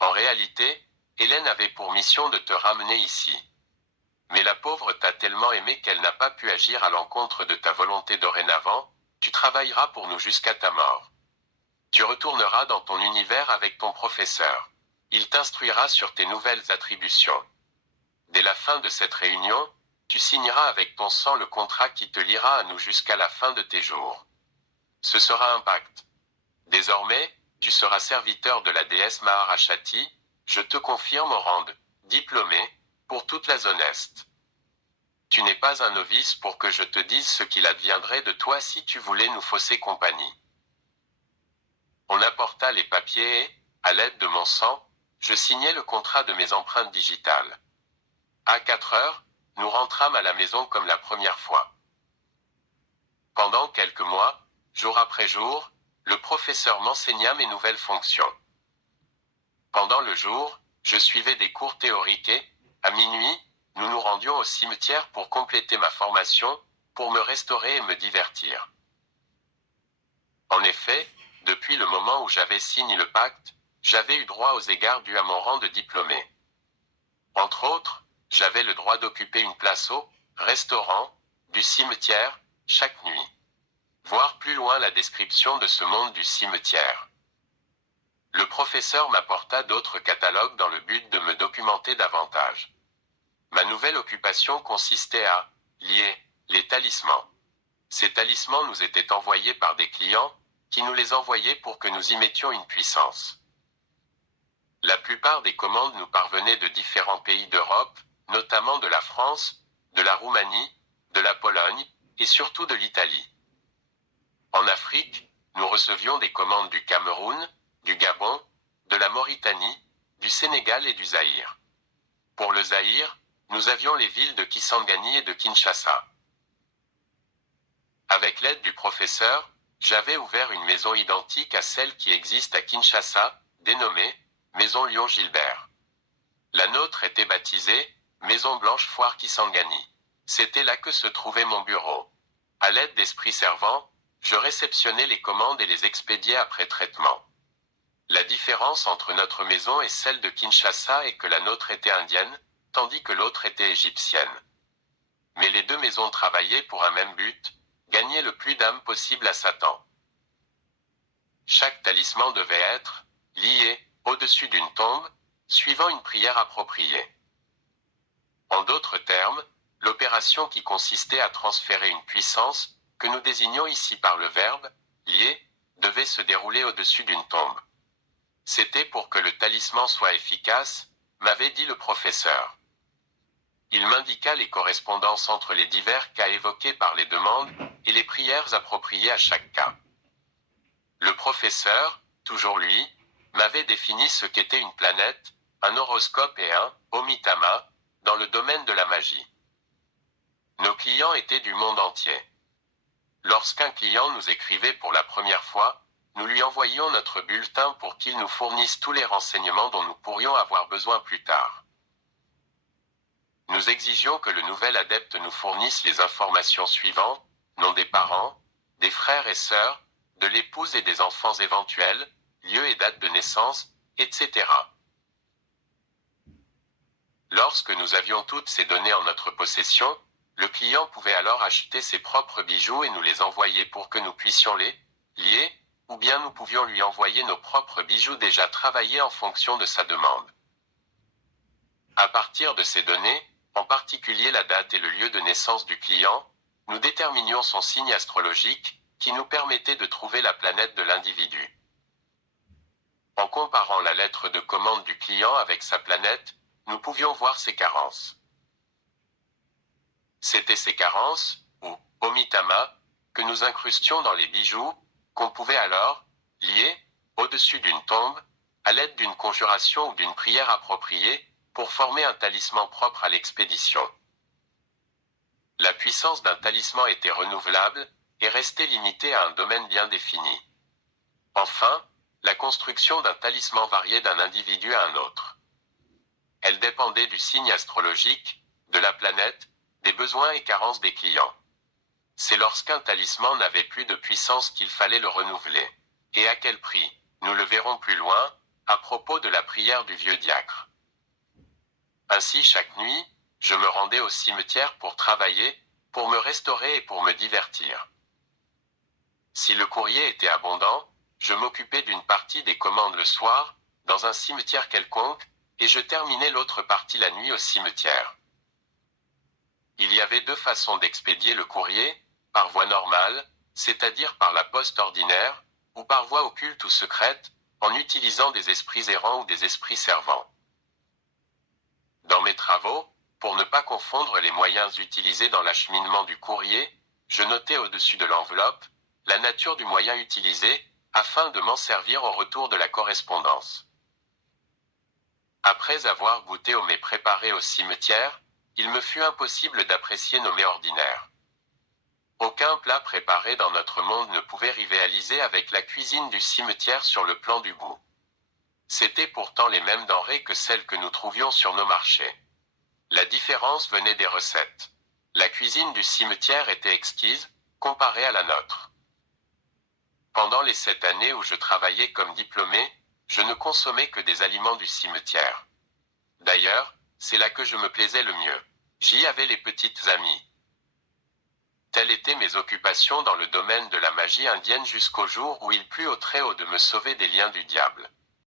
En réalité, Hélène avait pour mission de te ramener ici. Mais la pauvre t'a tellement aimé qu'elle n'a pas pu agir à l'encontre de ta volonté dorénavant, tu travailleras pour nous jusqu'à ta mort. Tu retourneras dans ton univers avec ton professeur. Il t'instruira sur tes nouvelles attributions. Dès la fin de cette réunion, tu signeras avec ton sang le contrat qui te liera à nous jusqu'à la fin de tes jours. Ce sera un pacte. Désormais, tu seras serviteur de la déesse Maharashati, je te confirme au rang de diplômé, pour toute la zone Est. Tu n'es pas un novice pour que je te dise ce qu'il adviendrait de toi si tu voulais nous fausser compagnie. On apporta les papiers et, à l'aide de mon sang, je signai le contrat de mes empreintes digitales. À 4 heures, nous rentrâmes à la maison comme la première fois. Pendant quelques mois, jour après jour, le professeur m'enseigna mes nouvelles fonctions. Pendant le jour, je suivais des cours théoriques et, à minuit, nous nous rendions au cimetière pour compléter ma formation, pour me restaurer et me divertir. En effet, depuis le moment où j'avais signé le pacte, j'avais eu droit aux égards dus à mon rang de diplômé. Entre autres, j'avais le droit d'occuper une place au restaurant du cimetière chaque nuit. Voir plus loin la description de ce monde du cimetière. Le professeur m'apporta d'autres catalogues dans le but de me documenter davantage. Ma nouvelle occupation consistait à lier les talismans. Ces talismans nous étaient envoyés par des clients, qui nous les envoyaient pour que nous y mettions une puissance. La plupart des commandes nous parvenaient de différents pays d'Europe, notamment de la France, de la Roumanie, de la Pologne, et surtout de l'Italie. En Afrique, nous recevions des commandes du Cameroun, du Gabon, de la Mauritanie, du Sénégal et du Zaïre. Pour le Zaïre, nous avions les villes de Kisangani et de Kinshasa. Avec l'aide du professeur, j'avais ouvert une maison identique à celle qui existe à Kinshasa, dénommée Maison Lion-Gilbert. La nôtre était baptisée Maison Blanche-Foire Kisangani. C'était là que se trouvait mon bureau. À l'aide d'esprits servants, Je réceptionnais les commandes et les expédiais après traitement. La différence entre notre maison et celle de Kinshasa est que la nôtre était indienne, tandis que l'autre était égyptienne. Mais les deux maisons travaillaient pour un même but, gagner le plus d'âmes possible à Satan. Chaque talisman devait être lié au-dessus d'une tombe, suivant une prière appropriée. En d'autres termes, l'opération qui consistait à transférer une puissance, que nous désignons ici par le verbe lier, devait se dérouler au-dessus d'une tombe. C'était pour que le talisman soit efficace, m'avait dit le professeur. Il m'indiqua les correspondances entre les divers cas évoqués par les demandes et les prières appropriées à chaque cas. Le professeur, toujours lui, m'avait défini ce qu'était une planète, un horoscope et un omitama dans le domaine de la magie. Nos clients étaient du monde entier. Lorsqu'un client nous écrivait pour la première fois, nous lui envoyions notre bulletin pour qu'il nous fournisse tous les renseignements dont nous pourrions avoir besoin plus tard. Nous exigions que le nouvel adepte nous fournisse les informations suivantes, nom des parents, des frères et sœurs, de l'épouse et des enfants éventuels, lieu et date de naissance, etc. Lorsque nous avions toutes ces données en notre possession, le client pouvait alors acheter ses propres bijoux et nous les envoyer pour que nous puissions les lier, ou bien nous pouvions lui envoyer nos propres bijoux déjà travaillés en fonction de sa demande. À partir de ces données, en particulier la date et le lieu de naissance du client, nous déterminions son signe astrologique, qui nous permettait de trouver la planète de l'individu. En comparant la lettre de commande du client avec sa planète, nous pouvions voir ses carences. C'étaient ces carences, ou omitama, que nous incrustions dans les bijoux, qu'on pouvait alors lier au-dessus d'une tombe, à l'aide d'une conjuration ou d'une prière appropriée, pour former un talisman propre à l'expédition. La puissance d'un talisman était renouvelable et restait limitée à un domaine bien défini. Enfin, la construction d'un talisman variait d'un individu à un autre. Elle dépendait du signe astrologique, de la planète, des besoins et carences des clients. C'est lorsqu'un talisman n'avait plus de puissance qu'il fallait le renouveler. Et à quel prix? Nous le verrons plus loin, à propos de la prière du vieux diacre. Ainsi chaque nuit, je me rendais au cimetière pour travailler, pour me restaurer et pour me divertir. Si le courrier était abondant, je m'occupais d'une partie des commandes le soir, dans un cimetière quelconque, et je terminais l'autre partie la nuit au cimetière. Il y avait deux façons d'expédier le courrier, par voie normale, c'est-à-dire par la poste ordinaire, ou par voie occulte ou secrète, en utilisant des esprits errants ou des esprits servants. Dans mes travaux, pour ne pas confondre les moyens utilisés dans l'acheminement du courrier, je notais au-dessus de l'enveloppe la nature du moyen utilisé, afin de m'en servir au retour de la correspondance. Après avoir goûté aux mets préparés au cimetière, il me fut impossible d'apprécier nos mets ordinaires. Aucun plat préparé dans notre monde ne pouvait rivaliser avec la cuisine du cimetière sur le plan du goût. C'étaient pourtant les mêmes denrées que celles que nous trouvions sur nos marchés. La différence venait des recettes. La cuisine du cimetière était exquise, comparée à la nôtre. Pendant les 7 années où je travaillais comme diplômé, je ne consommais que des aliments du cimetière. D'ailleurs, c'est là que je me plaisais le mieux. J'y avais les petites amies. Telles étaient mes occupations dans le domaine de la magie indienne jusqu'au jour où il plut au Très-Haut de me sauver des liens du diable.